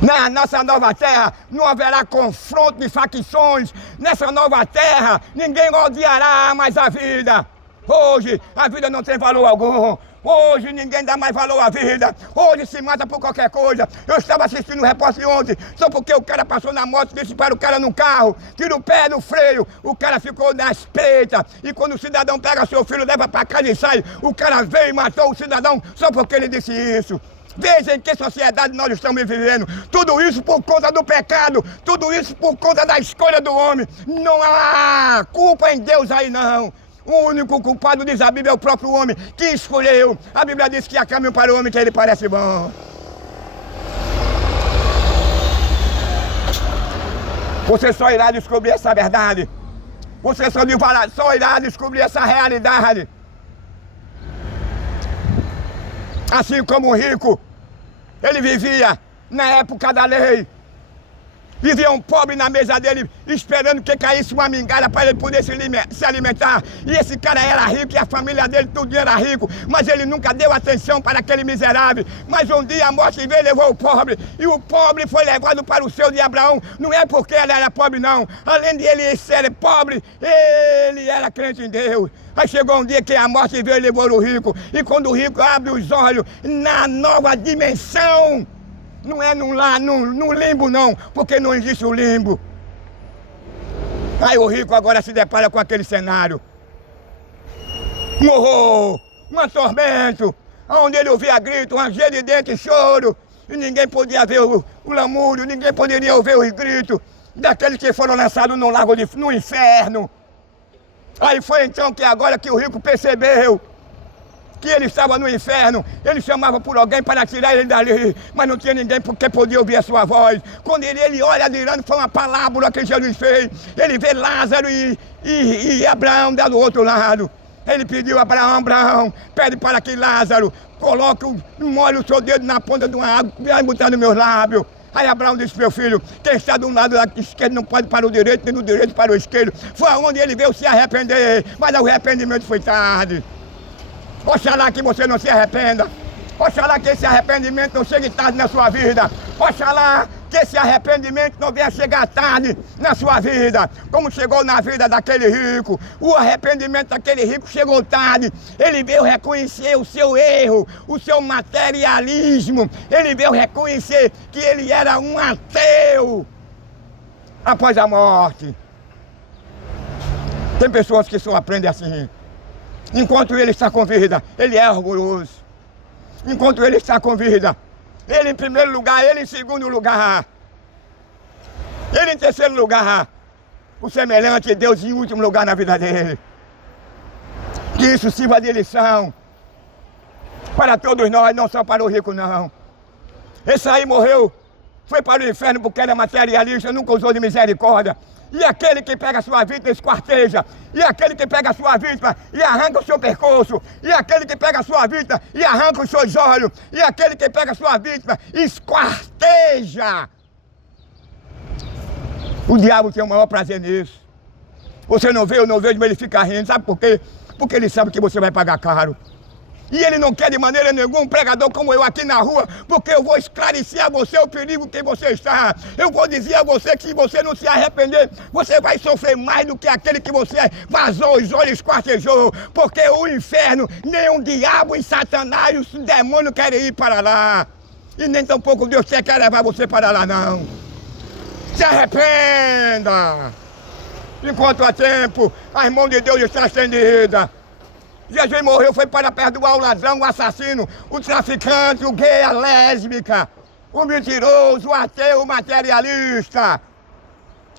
Na nossa nova terra não haverá confronto de facções. Nessa nova terra ninguém odiará mais a vida. Hoje a vida não tem valor algum. Hoje ninguém dá mais valor à vida. Hoje se mata por qualquer coisa. Eu estava assistindo um repórter ontem, só porque o cara passou na moto, disse para o cara no carro, tira o pé do freio, o cara ficou na espreita. E quando o cidadão pega seu filho, leva para casa e sai, o cara veio e matou o cidadão só porque ele disse isso. Veja em que sociedade nós estamos vivendo. Tudo isso por conta do pecado. Tudo isso por conta da escolha do homem. Não há culpa em Deus aí não. O único culpado, diz a Bíblia, é o próprio homem que escolheu. A Bíblia diz que há caminho para o homem que ele parece bom. Você só irá descobrir essa verdade. Você só irá descobrir essa realidade. Assim como o rico, ele vivia na época da lei. Vivia um pobre na mesa dele, esperando que caísse uma migalha para ele poder se alimentar. E esse cara era rico e a família dele tudo era rico. Mas ele nunca deu atenção para aquele miserável. Mas um dia a morte veio e levou o pobre. E o pobre foi levado para o seu de Abraão. Não é porque ele era pobre, não. Além de ele ser pobre, ele era crente em Deus. Aí chegou um dia que a morte veio e levou o rico. E quando o rico abre os olhos na nova dimensão, não é no limbo não, porque não existe o limbo. Aí o rico agora se depara com aquele cenário. Um horror, um tormento, onde ele ouvia grito, ranger de dente e choro. E ninguém podia ver o lamúrio, ninguém poderia ouvir os gritos daqueles que foram lançados no inferno. Aí foi então que agora que o rico percebeu que ele estava no inferno, ele chamava por alguém para tirar ele dali, mas não tinha ninguém porque podia ouvir a sua voz. Quando ele olha adirando, foi uma parábola que Jesus fez. Ele vê Lázaro e Abraão do outro lado. Ele pediu a Abraão, pede para que Lázaro coloque, molhe o seu dedo na ponta de uma água e vai botar no meu lábio. Aí Abraão disse, meu filho, quem está de um lado da esquerda não pode para o direito, nem do direito para o esquerdo. Foi aonde ele veio se arrepender, mas o arrependimento foi tarde. Oxalá que você não se arrependa. Oxalá que esse arrependimento não chegue tarde na sua vida. Oxalá que esse arrependimento não venha chegar tarde na sua vida, como chegou na vida daquele rico. O arrependimento daquele rico chegou tarde. Ele veio reconhecer o seu erro, o seu materialismo. Ele veio reconhecer que ele era um ateu após a morte. Tem pessoas que só aprendem assim. Enquanto ele está com vida, ele é orgulhoso. Enquanto ele está com vida, ele em primeiro lugar, ele em segundo lugar, ele em terceiro lugar, o semelhante de Deus em último lugar na vida dele. Que isso sirva de lição para todos nós, não só para o rico não. Esse aí morreu, foi para o inferno porque era materialista, nunca usou de misericórdia. E aquele que pega a sua vítima esquarteja. E aquele que pega a sua vítima e arranca o seu pescoço. E aquele que pega a sua vítima e arranca os seus olhos. E aquele que pega a sua vítima esquarteja. O diabo tem o maior prazer nisso. Você não vê, eu não vejo, mas ele fica rindo. Sabe por quê? Porque ele sabe que você vai pagar caro. E ele não quer de maneira nenhuma um pregador como eu aqui na rua, porque eu vou esclarecer a você o perigo que você está. Eu vou dizer a você que se você não se arrepender, você vai sofrer mais do que aquele que você vazou os olhos, esquartejou. Porque o inferno, nem o diabo e Satanás, os demônios querem ir para lá. E nem tampouco Deus quer levar você para lá, não. Se arrependa! Enquanto há tempo, a mão de Deus está estendida. Jesus morreu, foi para perdoar o ladrão, o assassino, o traficante, o gay, a lésbica, o mentiroso, o ateu, o materialista.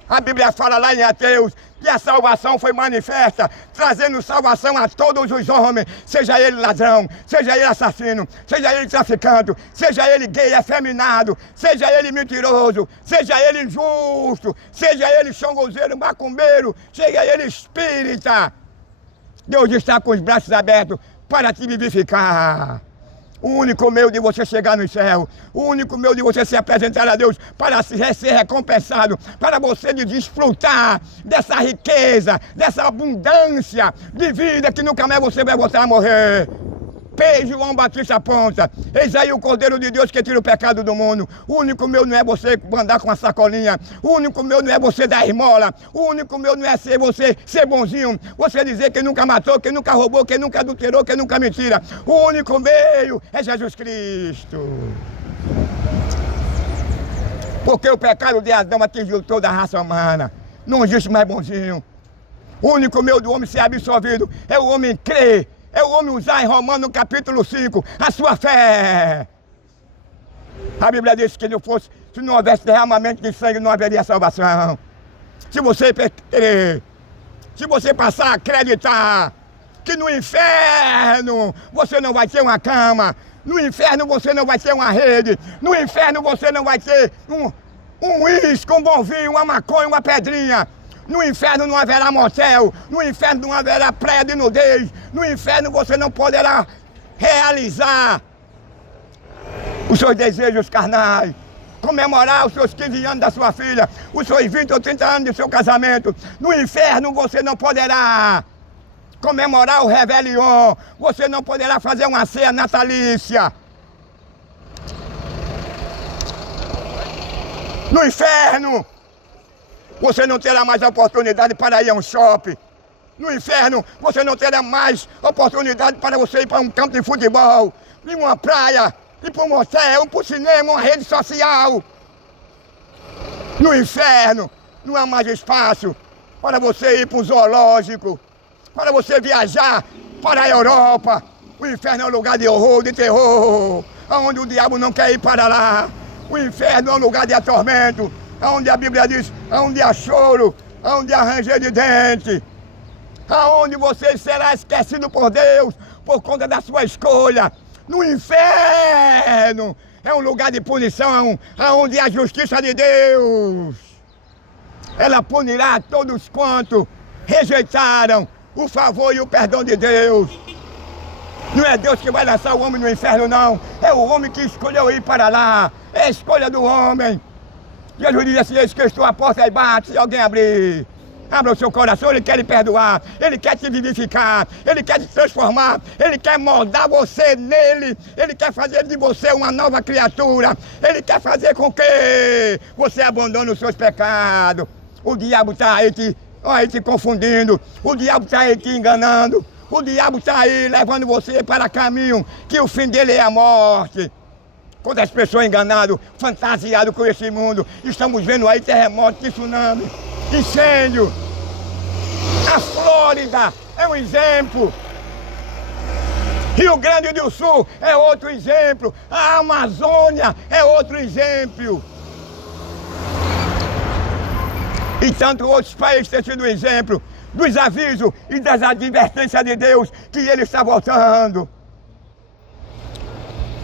A Bíblia fala lá em Ateus que a salvação foi manifesta, trazendo salvação a todos os homens, seja ele ladrão, seja ele assassino, seja ele traficante, seja ele gay, afeminado, seja ele mentiroso, seja ele injusto, seja ele xongozeiro, macumbeiro, seja ele espírita. Deus está com os braços abertos para te vivificar. O único meio de você chegar no céu, o único meio de você se apresentar a Deus para ser recompensado, para você desfrutar dessa riqueza, dessa abundância de vida que nunca mais você vai voltar a morrer. Pei João Batista aponta, eis aí o Cordeiro de Deus que tira o pecado do mundo. O único meu não é você andar com a sacolinha, o único meu não é você dar esmola, o único meu não é ser você ser bonzinho, você dizer que nunca matou, que nunca roubou, que nunca adulterou, que nunca mentira. O único meio é Jesus Cristo. Porque o pecado de Adão atingiu toda a raça humana, não existe mais bonzinho. O único meio do homem ser absolvido é o homem crer. É o homem usar em Romanos capítulo 5 a sua fé. A Bíblia diz que se não houvesse derramamento de sangue, não haveria salvação. Se você crer, se você passar a acreditar que no inferno você não vai ter uma cama, no inferno você não vai ter uma rede, no inferno você não vai ter um uísque, um bom vinho, uma maconha, uma pedrinha. No inferno não haverá motel, no inferno não haverá praia de nudez, no inferno você não poderá realizar os seus desejos carnais, comemorar os seus 15 anos da sua filha, os seus 20 ou 30 anos do seu casamento. No inferno você não poderá comemorar o Réveillon, você não poderá fazer uma ceia natalícia. No inferno você não terá mais oportunidade para ir a um shopping. No inferno você não terá mais oportunidade para você ir para um campo de futebol, ir uma praia, ir para um motel, ir para o cinema, uma rede social. No inferno não há mais espaço para você ir para um zoológico, para você viajar para a Europa. O inferno é um lugar de horror, de terror, onde o diabo não quer ir para lá. O inferno é um lugar de atormento, onde a Bíblia diz, onde há choro, onde há ranger de dente, aonde você será esquecido por Deus por conta da sua escolha. No inferno é um lugar de punição, aonde a justiça de Deus, ela punirá todos quanto rejeitaram o favor e o perdão de Deus. Não é Deus que vai lançar o homem no inferno, não. É o homem que escolheu ir para lá. É a escolha do homem. Jesus diz assim, eis que eu estou à porta e bate, se alguém abrir. Abra o seu coração, Ele quer lhe perdoar, Ele quer te vivificar, Ele quer te transformar, Ele quer moldar você nele, Ele quer fazer de você uma nova criatura, Ele quer fazer com que você abandone os seus pecados. O diabo está aí te confundindo, o diabo está aí te enganando, o diabo está aí levando você para caminho que o fim dele é a morte. Quantas pessoas enganadas, fantasiadas com esse mundo, estamos vendo aí terremoto, tsunami, incêndio. A Flórida é um exemplo. Rio Grande do Sul é outro exemplo. A Amazônia é outro exemplo. E tantos outros países têm sido exemplo dos avisos e das advertências de Deus que Ele está voltando.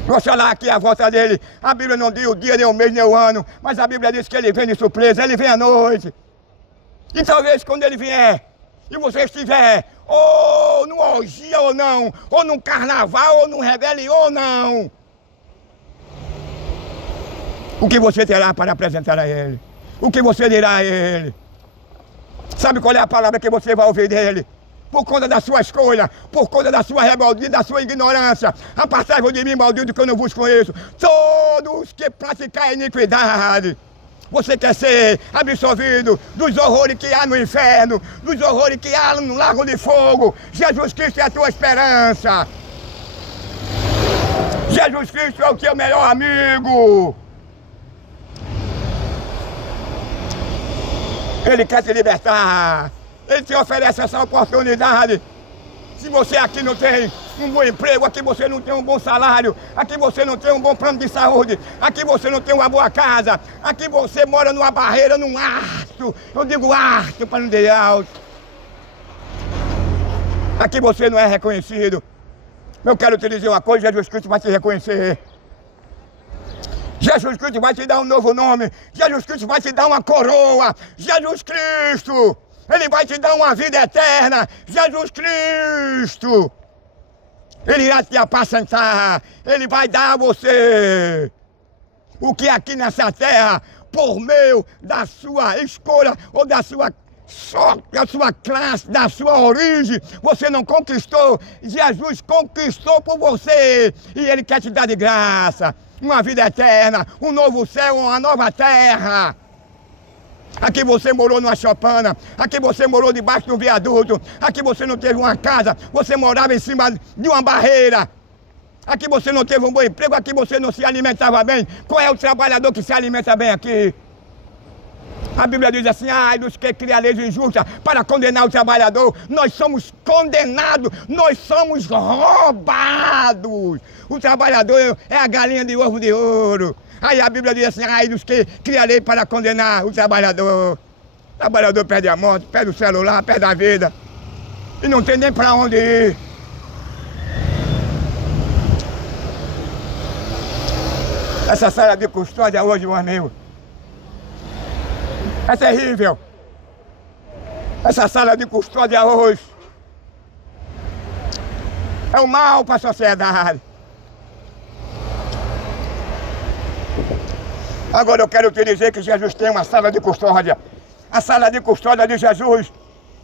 Você lá aqui a volta dele, a Bíblia não diz o dia, nem o mês, nem o ano, mas a Bíblia diz que Ele vem de surpresa, Ele vem à noite. E talvez quando Ele vier, e você estiver ou numa orgia ou não, ou num carnaval ou num Réveillon ou não, o que você terá para apresentar a Ele? O que você dirá a Ele? Sabe qual é a palavra que você vai ouvir dele? Por conta da sua escolha, por conta da sua rebeldia, da sua ignorância. Apartai-vos de mim, maldito, que eu não vos conheço. Todos que praticam iniquidade. Você quer ser absolvido dos horrores que há no inferno, dos horrores que há no lago de fogo. Jesus Cristo é a tua esperança. Jesus Cristo é o teu melhor amigo. Ele quer te libertar. Ele te oferece essa oportunidade. Se você aqui não tem um bom emprego, aqui você não tem um bom salário, aqui você não tem um bom plano de saúde, aqui você não tem uma boa casa, aqui você mora numa barreira, num arco, eu digo arco para não dizer alto. Aqui você não é reconhecido. Eu quero te dizer uma coisa, Jesus Cristo vai te reconhecer. Jesus Cristo vai te dar um novo nome, Jesus Cristo vai te dar uma coroa, Jesus Cristo, Ele vai te dar uma vida eterna, Jesus Cristo, Ele irá te apacentar, Ele vai dar a você o que aqui nessa terra, por meio da sua escolha ou da sua classe, da sua origem, você não conquistou. Jesus conquistou por você e Ele quer te dar de graça uma vida eterna, um novo céu, uma nova terra. Aqui você morou numa chopana, aqui você morou debaixo de um viaduto, aqui você não teve uma casa, você morava em cima de uma barreira. Aqui você não teve um bom emprego, aqui você não se alimentava bem. Qual é o trabalhador que se alimenta bem aqui? A Bíblia diz assim, ai dos que criam leis injustas para condenar o trabalhador. Nós somos condenados, nós somos roubados. O trabalhador é a galinha de ovo de ouro. Aí a Bíblia diz assim, ai dos que criam lei para condenar o trabalhador. O trabalhador perde a morte, perde o celular, perde a vida. E não tem nem para onde ir. Essa sala de custódia hoje, meu amigo, É terrível. Essa sala de custódia hoje é um mal para a sociedade. Agora eu quero te dizer que Jesus tem uma sala de custódia. A sala de custódia de Jesus,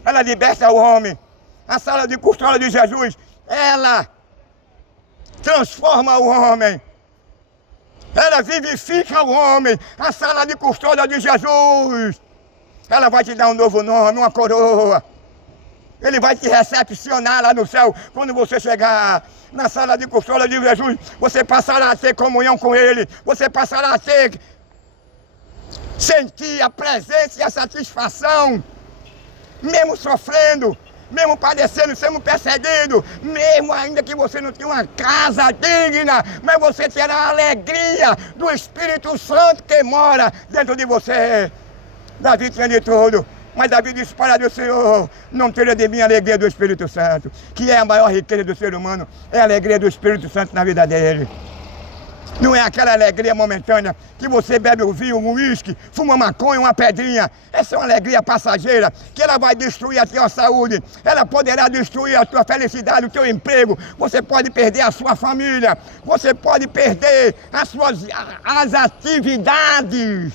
ela liberta o homem. A sala de custódia de Jesus, ela transforma o homem. Ela vivifica o homem. A sala de custódia de Jesus, ela vai te dar um novo nome, uma coroa. Ele vai te recepcionar lá no céu. Quando você chegar na sala de custódia de Jesus, você passará a ter comunhão com Ele. Você passará a sentir a presença e a satisfação. Mesmo sofrendo, mesmo padecendo, sendo perseguido, mesmo ainda que você não tenha uma casa digna, mas você terá a alegria do Espírito Santo que mora dentro de você. Davi tinha de tudo, mas Davi disse para Deus: Senhor, não tira de mim a alegria do Espírito Santo, que é a maior riqueza do ser humano, é a alegria do Espírito Santo na vida dele. Não é aquela alegria momentânea que você bebe o vinho, um uísque, fuma maconha, uma pedrinha. Essa é uma alegria passageira que ela vai destruir a tua saúde. Ela poderá destruir a tua felicidade, o teu emprego. Você pode perder a sua família. Você pode perder as atividades.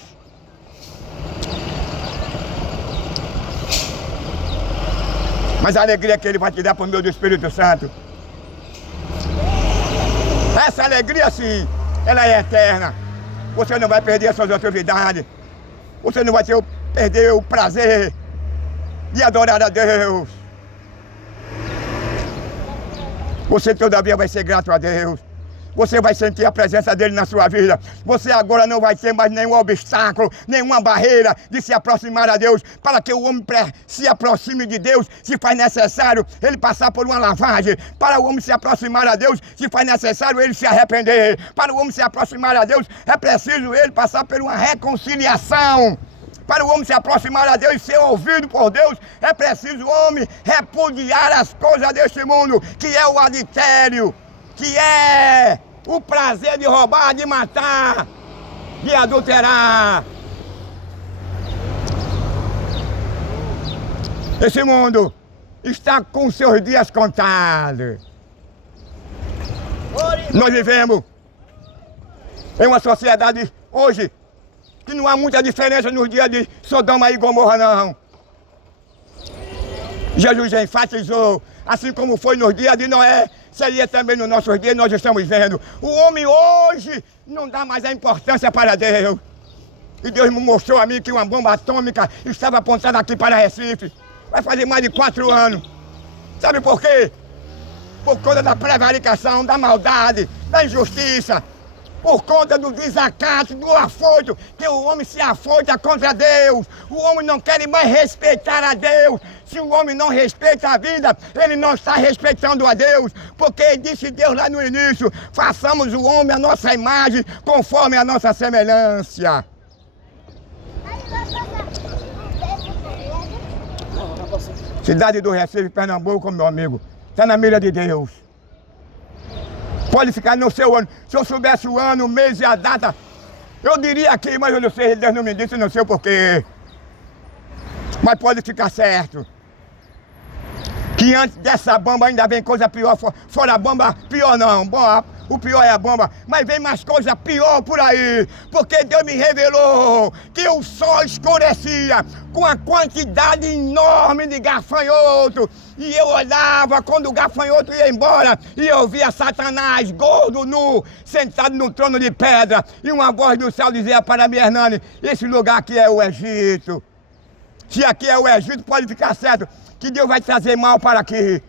Mas a alegria que Ele vai te dar por meio do Espírito Santo, essa alegria sim, ela é eterna. Você não vai perder as suas atividades. Você não vai perder o prazer de adorar a Deus. Você todavia vai ser grato a Deus. Você vai sentir a presença dele na sua vida. Você agora não vai ter mais nenhum obstáculo, nenhuma barreira de se aproximar a Deus. Para que o homem se aproxime de Deus, se faz necessário ele passar por uma lavagem. Para o homem se aproximar a Deus, se faz necessário ele se arrepender. Para o homem se aproximar a Deus, é preciso ele passar por uma reconciliação. Para o homem se aproximar a Deus e ser ouvido por Deus, é preciso o homem repudiar as coisas deste mundo, que é o adultério, que é o prazer de roubar, de matar, de adulterar. Esse mundo está com seus dias contados. Nós vivemos em uma sociedade hoje que não há muita diferença nos dias de Sodoma e Gomorra, não. Jesus já enfatizou, assim como foi nos dias de Noé, seria também nos nossos dias. Nós estamos vendo. O homem hoje não dá mais a importância para Deus. E Deus me mostrou a mim que uma bomba atômica estava apontada aqui para Recife. Vai fazer mais de 4 anos. Sabe por quê? Por conta da prevaricação, da maldade, da injustiça. Por conta do desacato, do afoito, que o homem se afoita contra Deus. O homem não quer mais respeitar a Deus. Se o homem não respeita a vida, ele não está respeitando a Deus. Porque disse Deus lá no início: façamos o homem a nossa imagem, conforme a nossa semelhança. Cidade do Recife, Pernambuco, meu amigo, está na mira de Deus. Pode ficar no seu ano. Se eu soubesse o ano, o mês e a data, eu diria aqui, mas eu não sei, Deus não me disse, não sei o porquê. Mas pode ficar certo que antes dessa bomba ainda vem coisa pior. Fora a bomba, pior não. Bom, o pior é a bomba, mas vem mais coisa pior por aí. Porque Deus me revelou que o sol escurecia com a quantidade enorme de gafanhoto. E eu olhava quando o gafanhoto ia embora e eu via Satanás, gordo, nu, sentado no trono de pedra. E uma voz do céu dizia para mim: Hernani, esse lugar aqui é o Egito. Se aqui é o Egito, pode ficar certo que Deus vai trazer mal para aqui.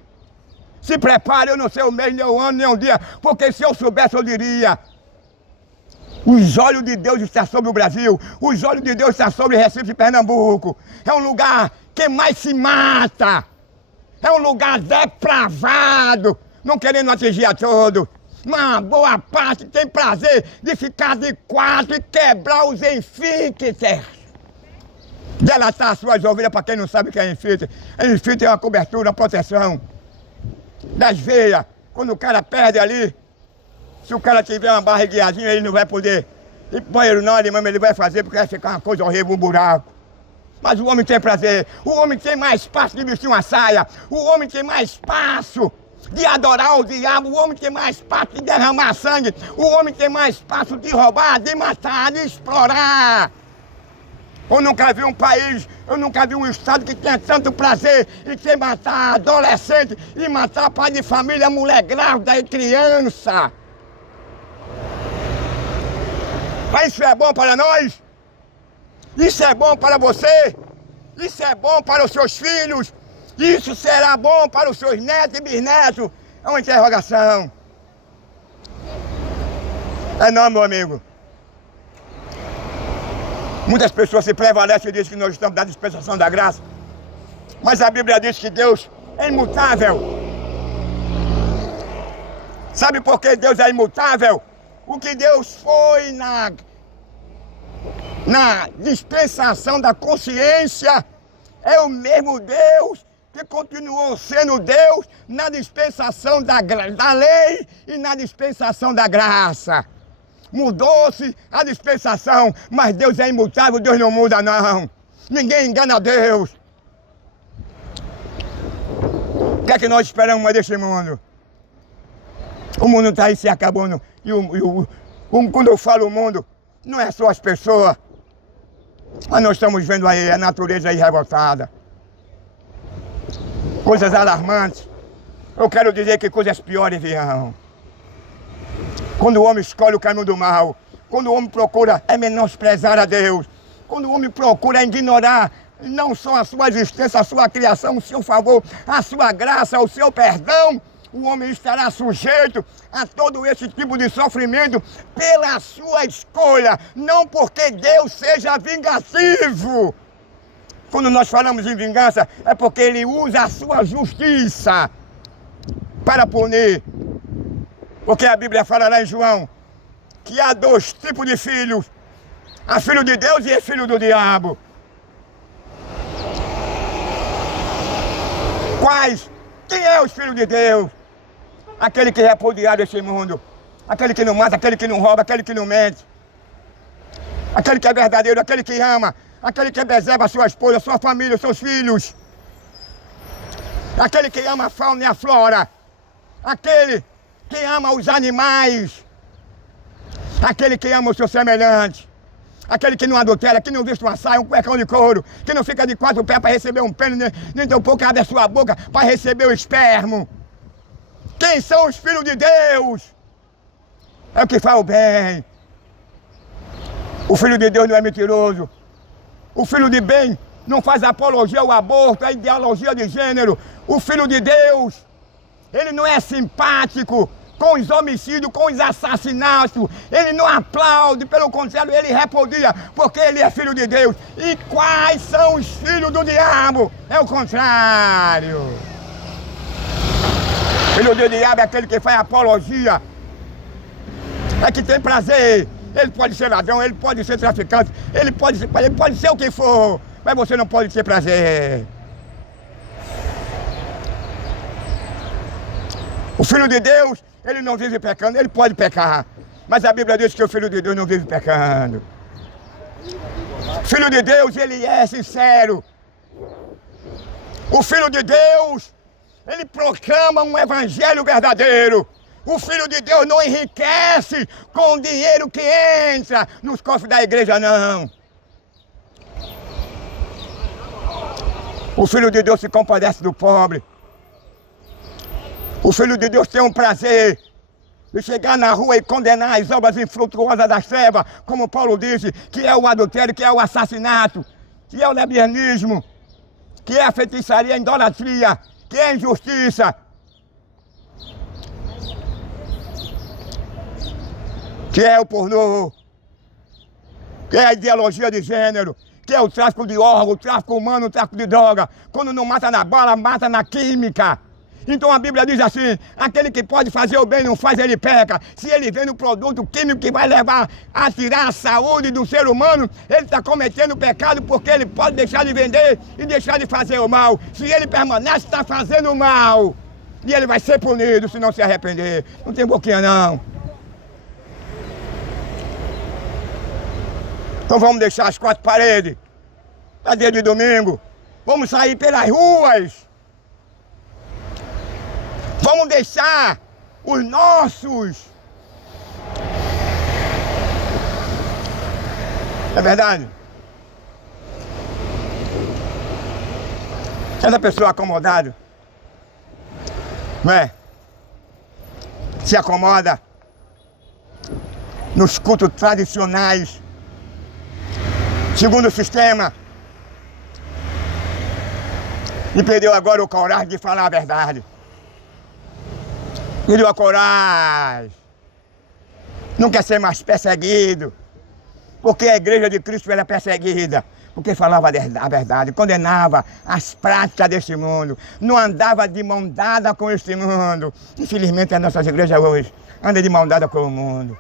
Se prepare, eu não sei o mês, nem o ano, nem o dia, porque se eu soubesse eu diria. Os olhos de Deus estão sobre o Brasil, os olhos de Deus estão sobre Recife e Pernambuco. É um lugar que mais se mata, é um lugar depravado, não querendo atingir a todos. Uma boa parte tem prazer de ficar de quatro e quebrar os enfeites. Delatar as suas ovelhas, para quem não sabe o que é enfeite. Enfeite é uma cobertura, uma proteção das veias. Quando o cara perde ali, se o cara tiver uma barriguinhazinha, ele não vai poder ir pro banheiro não, ele vai fazer, porque vai ficar uma coisa horrível, um buraco. Mas o homem tem prazer, o homem tem mais espaço de vestir uma saia, o homem tem mais espaço de adorar o diabo, o homem tem mais espaço de derramar sangue, o homem tem mais espaço de roubar, de matar, de explorar. Eu nunca vi um país, eu nunca vi um estado que tenha tanto prazer em ter matar adolescente e matar pai de família, mulher grávida e criança. Mas isso é bom para nós? Isso é bom para você? Isso é bom para os seus filhos? Isso será bom para os seus netos e bisnetos? É uma interrogação. É não, meu amigo. Muitas pessoas se prevalecem e dizem que nós estamos na dispensação da graça. Mas a Bíblia diz que Deus é imutável. Sabe por que Deus é imutável? O que Deus foi na dispensação da consciência é o mesmo Deus que continuou sendo Deus na dispensação da lei e na dispensação da graça. Mudou-se a dispensação, mas Deus é imutável, Deus não muda não. Ninguém engana Deus. O que é que nós esperamos deste mundo? O mundo está aí se acabando. Quando eu falo o mundo, não é só as pessoas. Mas nós estamos vendo aí a natureza aí revoltada. Coisas alarmantes. Eu quero dizer que coisas piores virão. Quando o homem escolhe o caminho do mal, quando o homem procura menosprezar a Deus, quando o homem procura ignorar não só a sua existência, a sua criação, o seu favor, a sua graça, o seu perdão, o homem estará sujeito a todo esse tipo de sofrimento pela sua escolha, não porque Deus seja vingativo. Quando nós falamos em vingança, é porque Ele usa a sua justiça para punir. Porque a Bíblia fala lá em João que há dois tipos de filhos. Há filho de Deus e é filho do diabo. Quais? Quem é os filhos de Deus? Aquele que é repudiado deste mundo. Aquele que não mata, aquele que não rouba, aquele que não mente. Aquele que é verdadeiro, aquele que ama. Aquele que preserva a sua esposa, a sua família, os seus filhos. Aquele que ama a fauna e a flora. Aquele que ama os animais. Aquele que ama o seu semelhante. Aquele que não adultera, que não veste uma saia, um cuecão de couro, que não fica de 4 pés para receber um pênis, nem tampouco abre a sua boca para receber o espermo. Quem são os filhos de Deus? É o que faz o bem. O filho de Deus não é mentiroso. O filho de bem não faz apologia ao aborto, à ideologia de gênero. O filho de Deus, ele não é simpático com os homicídios, com os assassinatos. Ele não aplaude, pelo contrário, ele repudia, porque ele é filho de Deus. E quais são os filhos do diabo? É o contrário. Filho do diabo é aquele que faz apologia, é que tem prazer. Ele pode ser ladrão, ele pode ser traficante, ele pode ser o que for, mas você não pode ter prazer. O filho de Deus, ele não vive pecando, ele pode pecar, mas a Bíblia diz que o filho de Deus não vive pecando. Filho de Deus, ele é sincero. O filho de Deus, ele proclama um evangelho verdadeiro. O Filho de Deus não enriquece com o dinheiro que entra nos cofres da igreja, não. O Filho de Deus se compadece do pobre. O Filho de Deus tem um prazer de chegar na rua e condenar as obras infrutuosas das trevas, como Paulo disse, que é o adultério, que é o assassinato, que é o lesbianismo, que é a feitiçaria, a idolatria, que é a injustiça. Que é o pornô, que é a ideologia de gênero, que é o tráfico de órgãos, o tráfico humano, o tráfico de droga. Quando não mata na bala, mata na química. Então a Bíblia diz assim, aquele que pode fazer o bem não faz, ele peca. Se ele vende um produto químico que vai levar a tirar a saúde do ser humano, ele está cometendo pecado porque ele pode deixar de vender e deixar de fazer o mal. Se ele permanece, está fazendo o mal. E ele vai ser punido se não se arrepender. Não tem boquinha não. Então vamos deixar as 4 paredes. para dia de domingo. Vamos sair pelas ruas. Vamos deixar os nossos. É verdade? Essa pessoa acomodada, não é? Se acomoda nos cultos tradicionais, segundo o sistema, e perdeu agora o coragem de falar a verdade. Perdeu a coragem. Não quer ser mais perseguido, porque a igreja de Cristo era perseguida, porque falava a verdade, condenava as práticas deste mundo, não andava de mão dada com este mundo. Infelizmente as nossas igrejas hoje andam de mão dada com o mundo.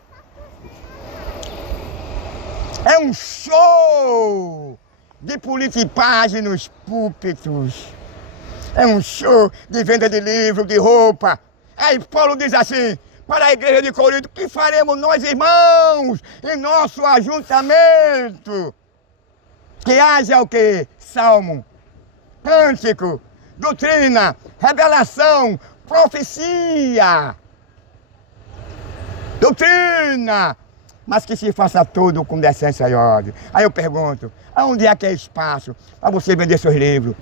É um show de politicagem nos púlpitos. É um show de venda de livro, de roupa. Aí Paulo diz assim, para a igreja de Corinto, que faremos nós, irmãos, em nosso ajuntamento? Que haja o quê? Salmo, cântico, doutrina, revelação, profecia, doutrina, mas que se faça tudo com decência e ordem. Aí eu pergunto, aonde é que é espaço para você vender seus livros?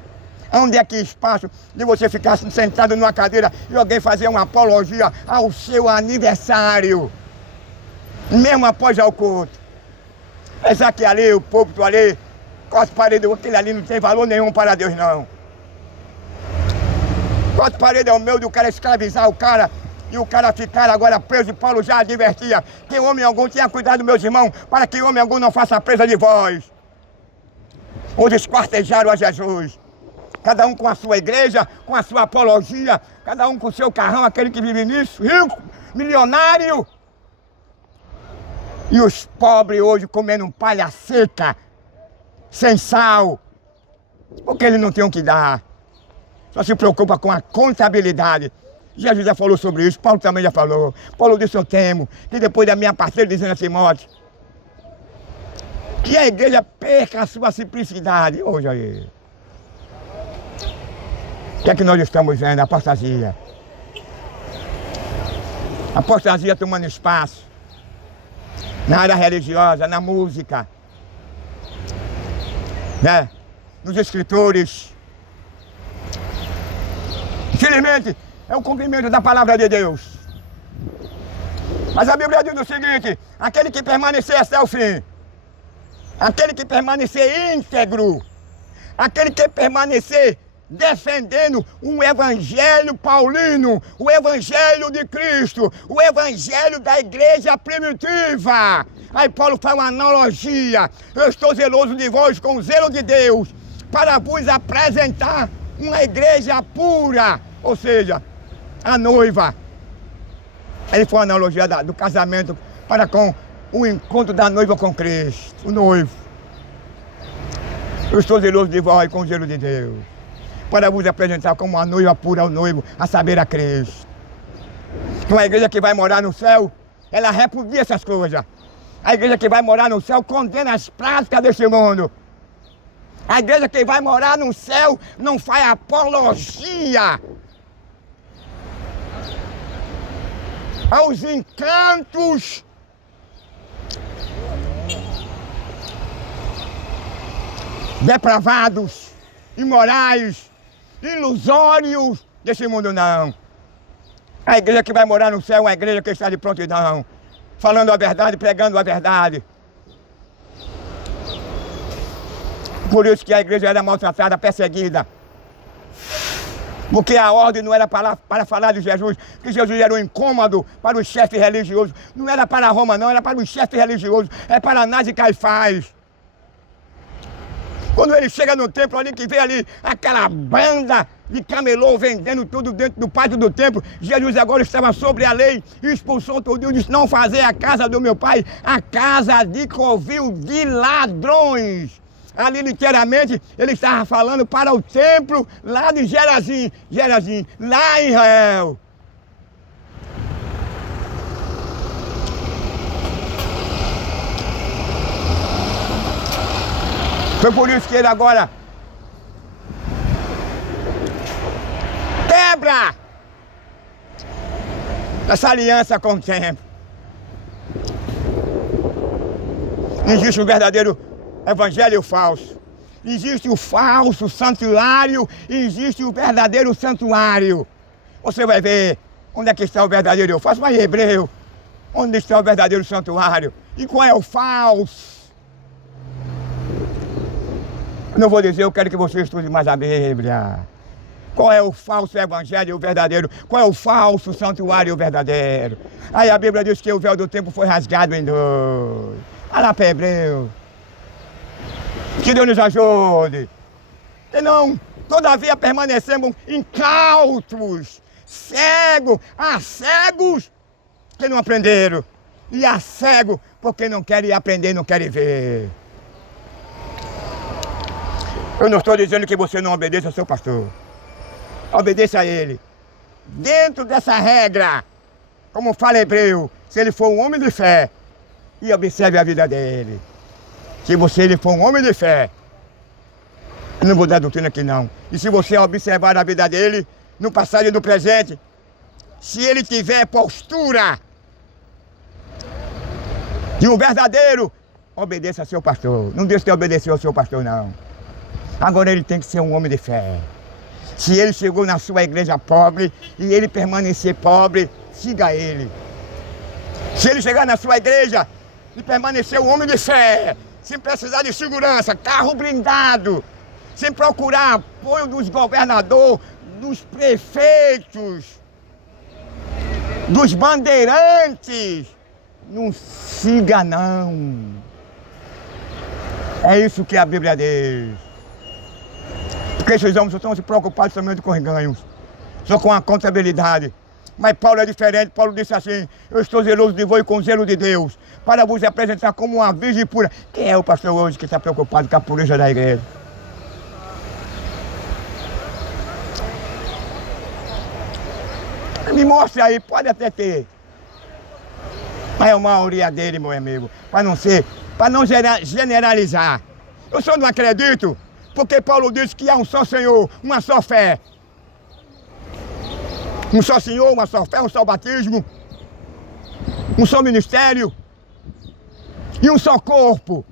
Aonde é que é espaço de você ficar sentado numa cadeira e alguém fazer uma apologia ao seu aniversário, mesmo após o culto? Pensar que ali, o púlpito ali, corte parede, aquele ali não tem valor nenhum para Deus, não. Corte parede é o meu do cara escravizar o cara e o cara ficar agora preso. E Paulo já advertia que homem algum tinha cuidado, meus irmãos, para que homem algum não faça presa de vós. Os esquartejaram a Jesus. Cada um com a sua igreja, com a sua apologia, cada um com o seu carrão, aquele que vive nisso, rico, milionário. E os pobres hoje comendo palha seca, sem sal, porque eles não têm o que dar. Só se preocupa com a contabilidade. Jesus já falou sobre isso, Paulo também já falou. Paulo disse, eu temo que depois da minha parceira dizendo a Timóteo, que a igreja perca a sua simplicidade. Hoje aí. O que é que nós estamos vendo? Apostasia. Apostasia tomando espaço na área religiosa, na música, né? Nos escritores. Infelizmente, é o cumprimento da palavra de Deus. Mas a Bíblia diz o seguinte, aquele que permanecer até o fim, aquele que permanecer íntegro, aquele que permanecer defendendo um evangelho paulino, o evangelho de Cristo, o evangelho da igreja primitiva. Aí Paulo faz uma analogia, eu estou zeloso de vós com o zelo de Deus, para vos apresentar uma igreja pura, ou seja, a noiva. Ele foi uma analogia do casamento para com o encontro da noiva com Cristo, o noivo. Eu estou zeloso de vós com o zelo de Deus, para vos apresentar como uma noiva pura ao noivo, a saber, a Cristo. Uma igreja que vai morar no céu, ela repudia essas coisas. A igreja que vai morar no céu condena as práticas deste mundo. A igreja que vai morar no céu não faz apologia aos encantos depravados, imorais, ilusórios desse mundo, não. A igreja que vai morar no céu é uma igreja que está de prontidão, falando a verdade, pregando a verdade. Por isso que a igreja era maltratada, perseguida. Porque a ordem não era para falar de Jesus, que Jesus era um incômodo para os chefes religiosos. Não era para Roma, não, era para os chefes religiosos, é para Anás e Caifás. Quando ele chega no templo ali, que vê ali aquela banda de camelô vendendo tudo dentro do pátio do templo, Jesus agora estava sobre a lei e expulsou tudo e disse, não fazer a casa do meu pai a casa de covil de ladrões. Ali literalmente ele estava falando para o templo lá de Gerazim, lá em Israel. Foi por isso que ele agora quebra essa aliança com o tempo. Existe um verdadeiro evangelho e o falso. Existe o falso santuário e existe o verdadeiro santuário. Você vai ver onde é que está o verdadeiro e o falso. Mas em Hebreu, onde está o verdadeiro santuário? E qual é o falso? Eu não vou dizer, eu quero que você estude mais a Bíblia. Qual é o falso evangelho e o verdadeiro? Qual é o falso santuário e o verdadeiro? Aí a Bíblia diz que o véu do templo foi rasgado em dois. Olha lá para Hebreu. Que Deus nos ajude. E não, todavia permanecemos incautos, cegos, há cegos que não aprenderam. E há cegos porque não querem aprender, não querem ver. Eu não estou dizendo que você não obedeça ao seu pastor. Obedeça a ele. Dentro dessa regra, como fala Hebreu, se ele for um homem de fé, e observe a vida dele. Se ele for um homem de fé, eu não vou dar doutrina aqui não. E se você observar a vida dele, no passado e no presente, se ele tiver postura de um verdadeiro, obedeça a seu pastor. Não deixe de obedecer ao seu pastor não. Agora ele tem que ser um homem de fé. Se ele chegou na sua igreja pobre e ele permanecer pobre, siga ele. Se ele chegar na sua igreja e permanecer um homem de fé, sem precisar de segurança, carro blindado, sem procurar apoio dos governadores, dos prefeitos, dos bandeirantes, não siga não. É isso que a Bíblia diz. Porque esses homens estão se preocupados somente com os ganhos, só com a contabilidade. Mas Paulo é diferente. Paulo disse assim: eu estou zeloso de vós com zelo de Deus, para vos apresentar como uma virgem pura. Quem é o pastor hoje que está preocupado com a pureza da igreja? Me mostre aí, pode até ter. Mas é a maioria dele, meu amigo, para não generalizar. Eu só não acredito, porque Paulo disse que há um só Senhor, uma só fé. Um só Senhor, uma só fé, um só batismo, um só ministério e um só corpo.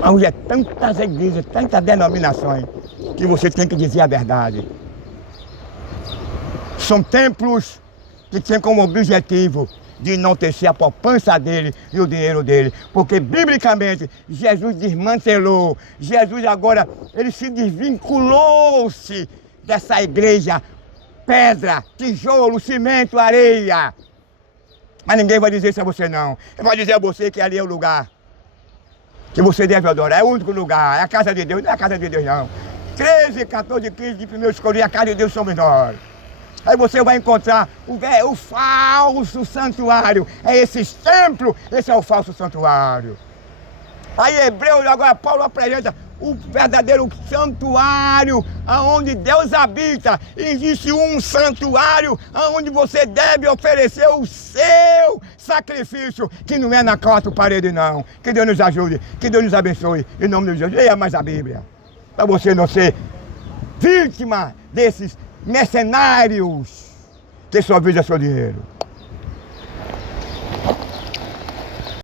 Mas hoje é tantas igrejas, tantas denominações, que você tem que dizer a verdade. São templos que têm como objetivo de enaltecer a poupança dele e o dinheiro dele. Porque, biblicamente, Jesus desmantelou. Jesus agora, ele se desvinculou-se dessa igreja. Pedra, tijolo, cimento, areia. Mas ninguém vai dizer isso a você não. Ele vai dizer a você que ali é o lugar que você deve adorar. É o único lugar, é a casa de Deus. Não é a casa de Deus não. 13, 14, 15 de 1 Coríntios, a casa de Deus somos nós. Aí você vai encontrar o falso santuário. É esses templos, esse é o falso santuário. Aí Hebreu, agora Paulo apresenta o verdadeiro santuário aonde Deus habita. Existe um santuário aonde você deve oferecer o seu sacrifício, que não é na quatro paredes não. Que Deus nos ajude, que Deus nos abençoe. Em nome de Jesus, leia mais a Bíblia, para você não ser vítima desses mercenários que só visam seu dinheiro.